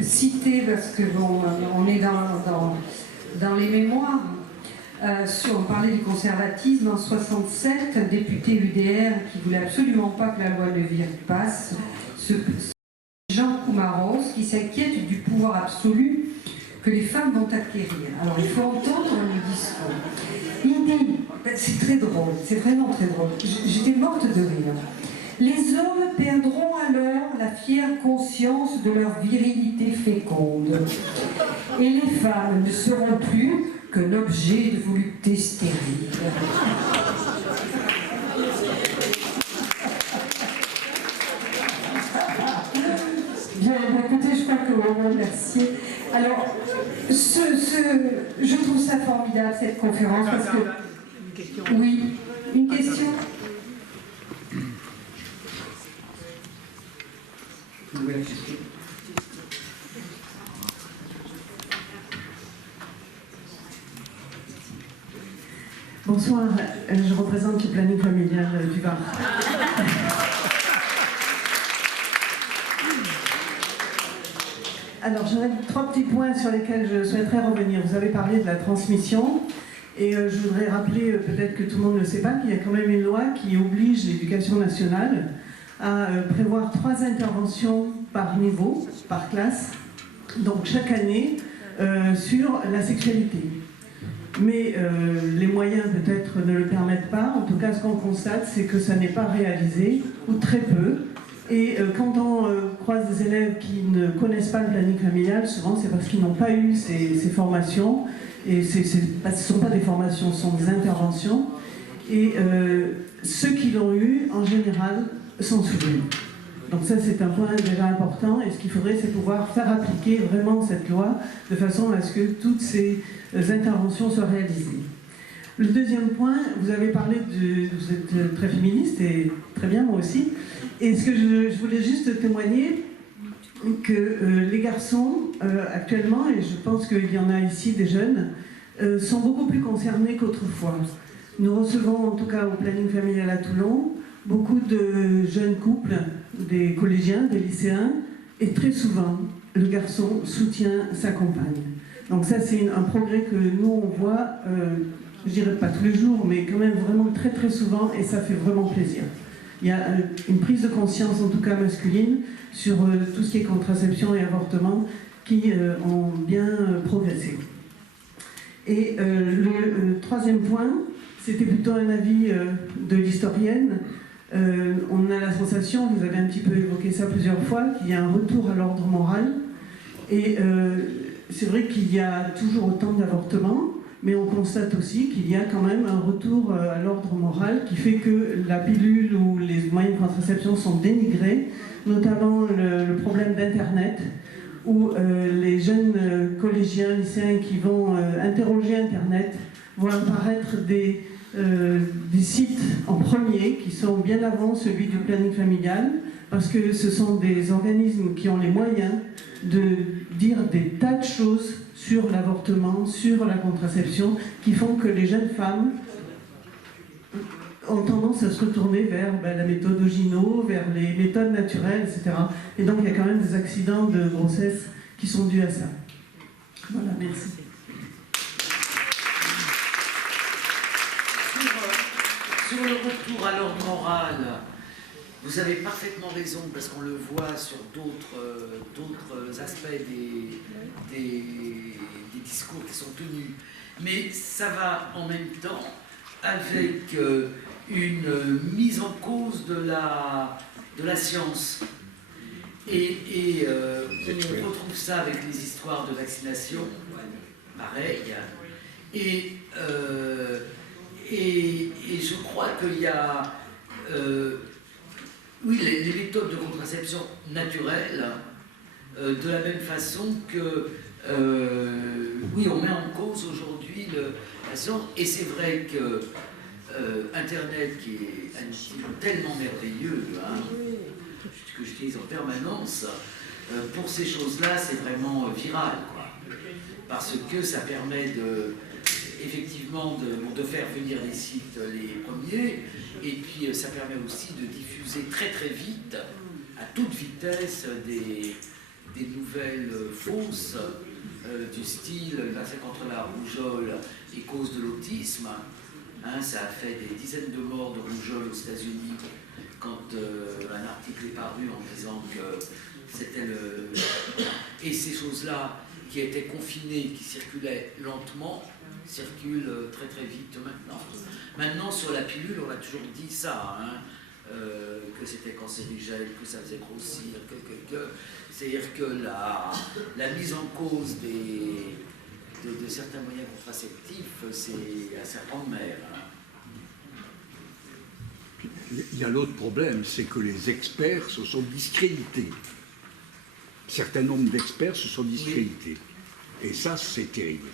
citer, parce que bon, on est dans les mémoires, on parlait du conservatisme. En 67, un député UDR qui voulait absolument pas que la loi Neville passe, Jean Koumaros, qui s'inquiète du pouvoir absolu que les femmes vont acquérir. Alors, il faut entendre le discours. Il dit, c'est très drôle, c'est vraiment très drôle, j'étais morte de rire. Les hommes perdront alors la fière conscience de leur virilité féconde. Et les femmes ne seront plus qu'un objet de volupté stérile. Bien, écoutez, je crois que vous me remerciez. Alors, je trouve ça formidable, cette conférence, parce que... Une question. Oui, une question. Nouvelle question. Bonsoir, je représente le planning familial du Var. Alors j'aurais 3 petits points sur lesquels je souhaiterais revenir. Vous avez parlé de la transmission et je voudrais rappeler, peut-être que tout le monde ne le sait pas, qu'il y a quand même une loi qui oblige l'Éducation nationale à prévoir 3 interventions par niveau, par classe, donc chaque année, sur la sexualité. Mais les moyens peut-être ne le permettent pas. En tout cas, ce qu'on constate, c'est que ça n'est pas réalisé, ou très peu. Et quand on croise des élèves qui ne connaissent pas le planning familial, souvent c'est parce qu'ils n'ont pas eu ces formations. Et ce ne sont pas des formations, ce sont des interventions. Et ceux qui l'ont eu, en général, s'en souviennent. Donc ça, c'est un point déjà important. Et ce qu'il faudrait, c'est pouvoir faire appliquer vraiment cette loi de façon à ce que toutes ces interventions soient réalisées. Le deuxième point, vous avez parlé vous êtes très féministe, et très bien, moi aussi. Et ce que je voulais juste témoigner, que les garçons, actuellement, et je pense qu'il y en a ici des jeunes, sont beaucoup plus concernés qu'autrefois. Nous recevons, en tout cas au planning familial à Toulon, beaucoup de jeunes couples, des collégiens, des lycéens, et très souvent, le garçon soutient sa compagne. Donc ça, c'est un progrès que nous, on voit, je dirais pas tous les jours, mais quand même vraiment très très souvent, et ça fait vraiment plaisir. Il y a une prise de conscience, en tout cas masculine, sur tout ce qui est contraception et avortement, qui ont bien progressé. Et le troisième point, c'était plutôt un avis de l'historienne. On a la sensation, vous avez un petit peu évoqué ça plusieurs fois, qu'il y a un retour à l'ordre moral. Et c'est vrai qu'il y a toujours autant d'avortements, mais on constate aussi qu'il y a quand même un retour à l'ordre moral qui fait que la pilule ou les moyens de contraception sont dénigrés, notamment le problème d'Internet, où les jeunes collégiens, lycéens qui vont interroger Internet vont apparaître des sites en premier qui sont bien avant celui du planning familial, parce que ce sont des organismes qui ont les moyens de dire des tas de choses sur l'avortement, sur la contraception, qui font que les jeunes femmes ont tendance à se retourner vers la méthode Ogino, vers les méthodes naturelles, etc. Et donc il y a quand même des accidents de grossesse qui sont dus à ça. Voilà, merci. Sur le retour à l'ordre moral, vous avez parfaitement raison, parce qu'on le voit sur d'autres aspects des discours qui sont tenus. Mais ça va en même temps avec une mise en cause de la science. Et on retrouve ça avec les histoires de vaccination, pareil. Et je crois qu'il y a... oui, les méthodes de contraception naturelles, de la même façon que... oui, on met en cause aujourd'hui la science. Et c'est vrai que Internet, qui est un outil tellement merveilleux, hein, que j'utilise en permanence, pour ces choses-là, c'est vraiment viral, quoi. Parce que ça permet effectivement de faire venir les sites les premiers, et puis ça permet aussi de diffuser très très vite, à toute vitesse, des nouvelles fausses, du style le vaccin contre la rougeole et cause de l'autisme. Hein, ça a fait des dizaines de morts de rougeole aux États-Unis quand un article est paru en disant que c'était le... Et ces choses-là qui étaient confinées, qui circulaient lentement, circulent très très vite maintenant. Maintenant, sur la pilule, on a toujours dit ça, hein, que c'était cancérigène, que ça faisait grossir, c'est-à-dire que la mise en cause de certains moyens contraceptifs, c'est un serpent de mer. Hein. Il y a l'autre problème, c'est que les experts se sont discrédités. Un certain nombre d'experts se sont discrédités. Et ça, c'est terrible.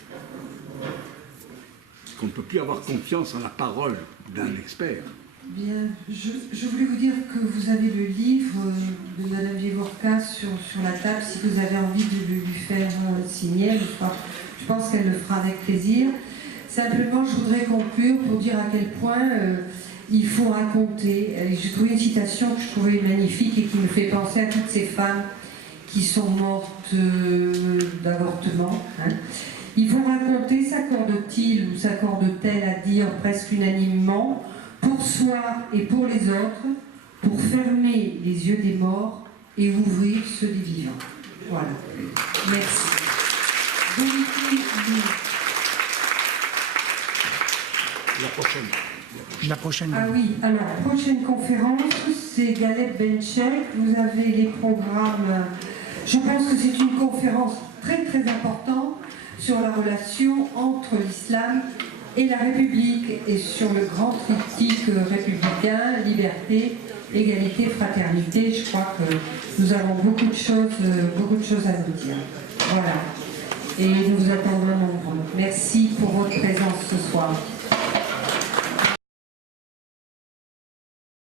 Parce qu'on ne peut plus avoir confiance en la parole d'un expert. Bien, je voulais vous dire que vous avez le livre de Madame Vievorka sur la table, si vous avez envie de lui faire signer, je pense qu'elle le fera avec plaisir. Simplement, je voudrais conclure pour dire à quel point il faut raconter. J'ai trouvé une citation que je trouvais magnifique et qui me fait penser à toutes ces femmes qui sont mortes d'avortement. Hein. Il faut raconter, s'accorde-t-il ou s'accorde-t-elle à dire presque unanimement, pour soi et pour les autres, pour fermer les yeux des morts et ouvrir ceux des vivants. Voilà. Merci. La prochaine. Ah oui, alors, prochaine conférence, c'est Galeb Benchek. Vous avez les programmes. Je pense que c'est une conférence très très importante sur la relation entre l'islam et la République, et sur le grand triptyque républicain, liberté, égalité, fraternité. Je crois que nous avons beaucoup de choses à nous dire. Voilà. Et nous vous attendons nombreux. Merci pour votre présence ce soir.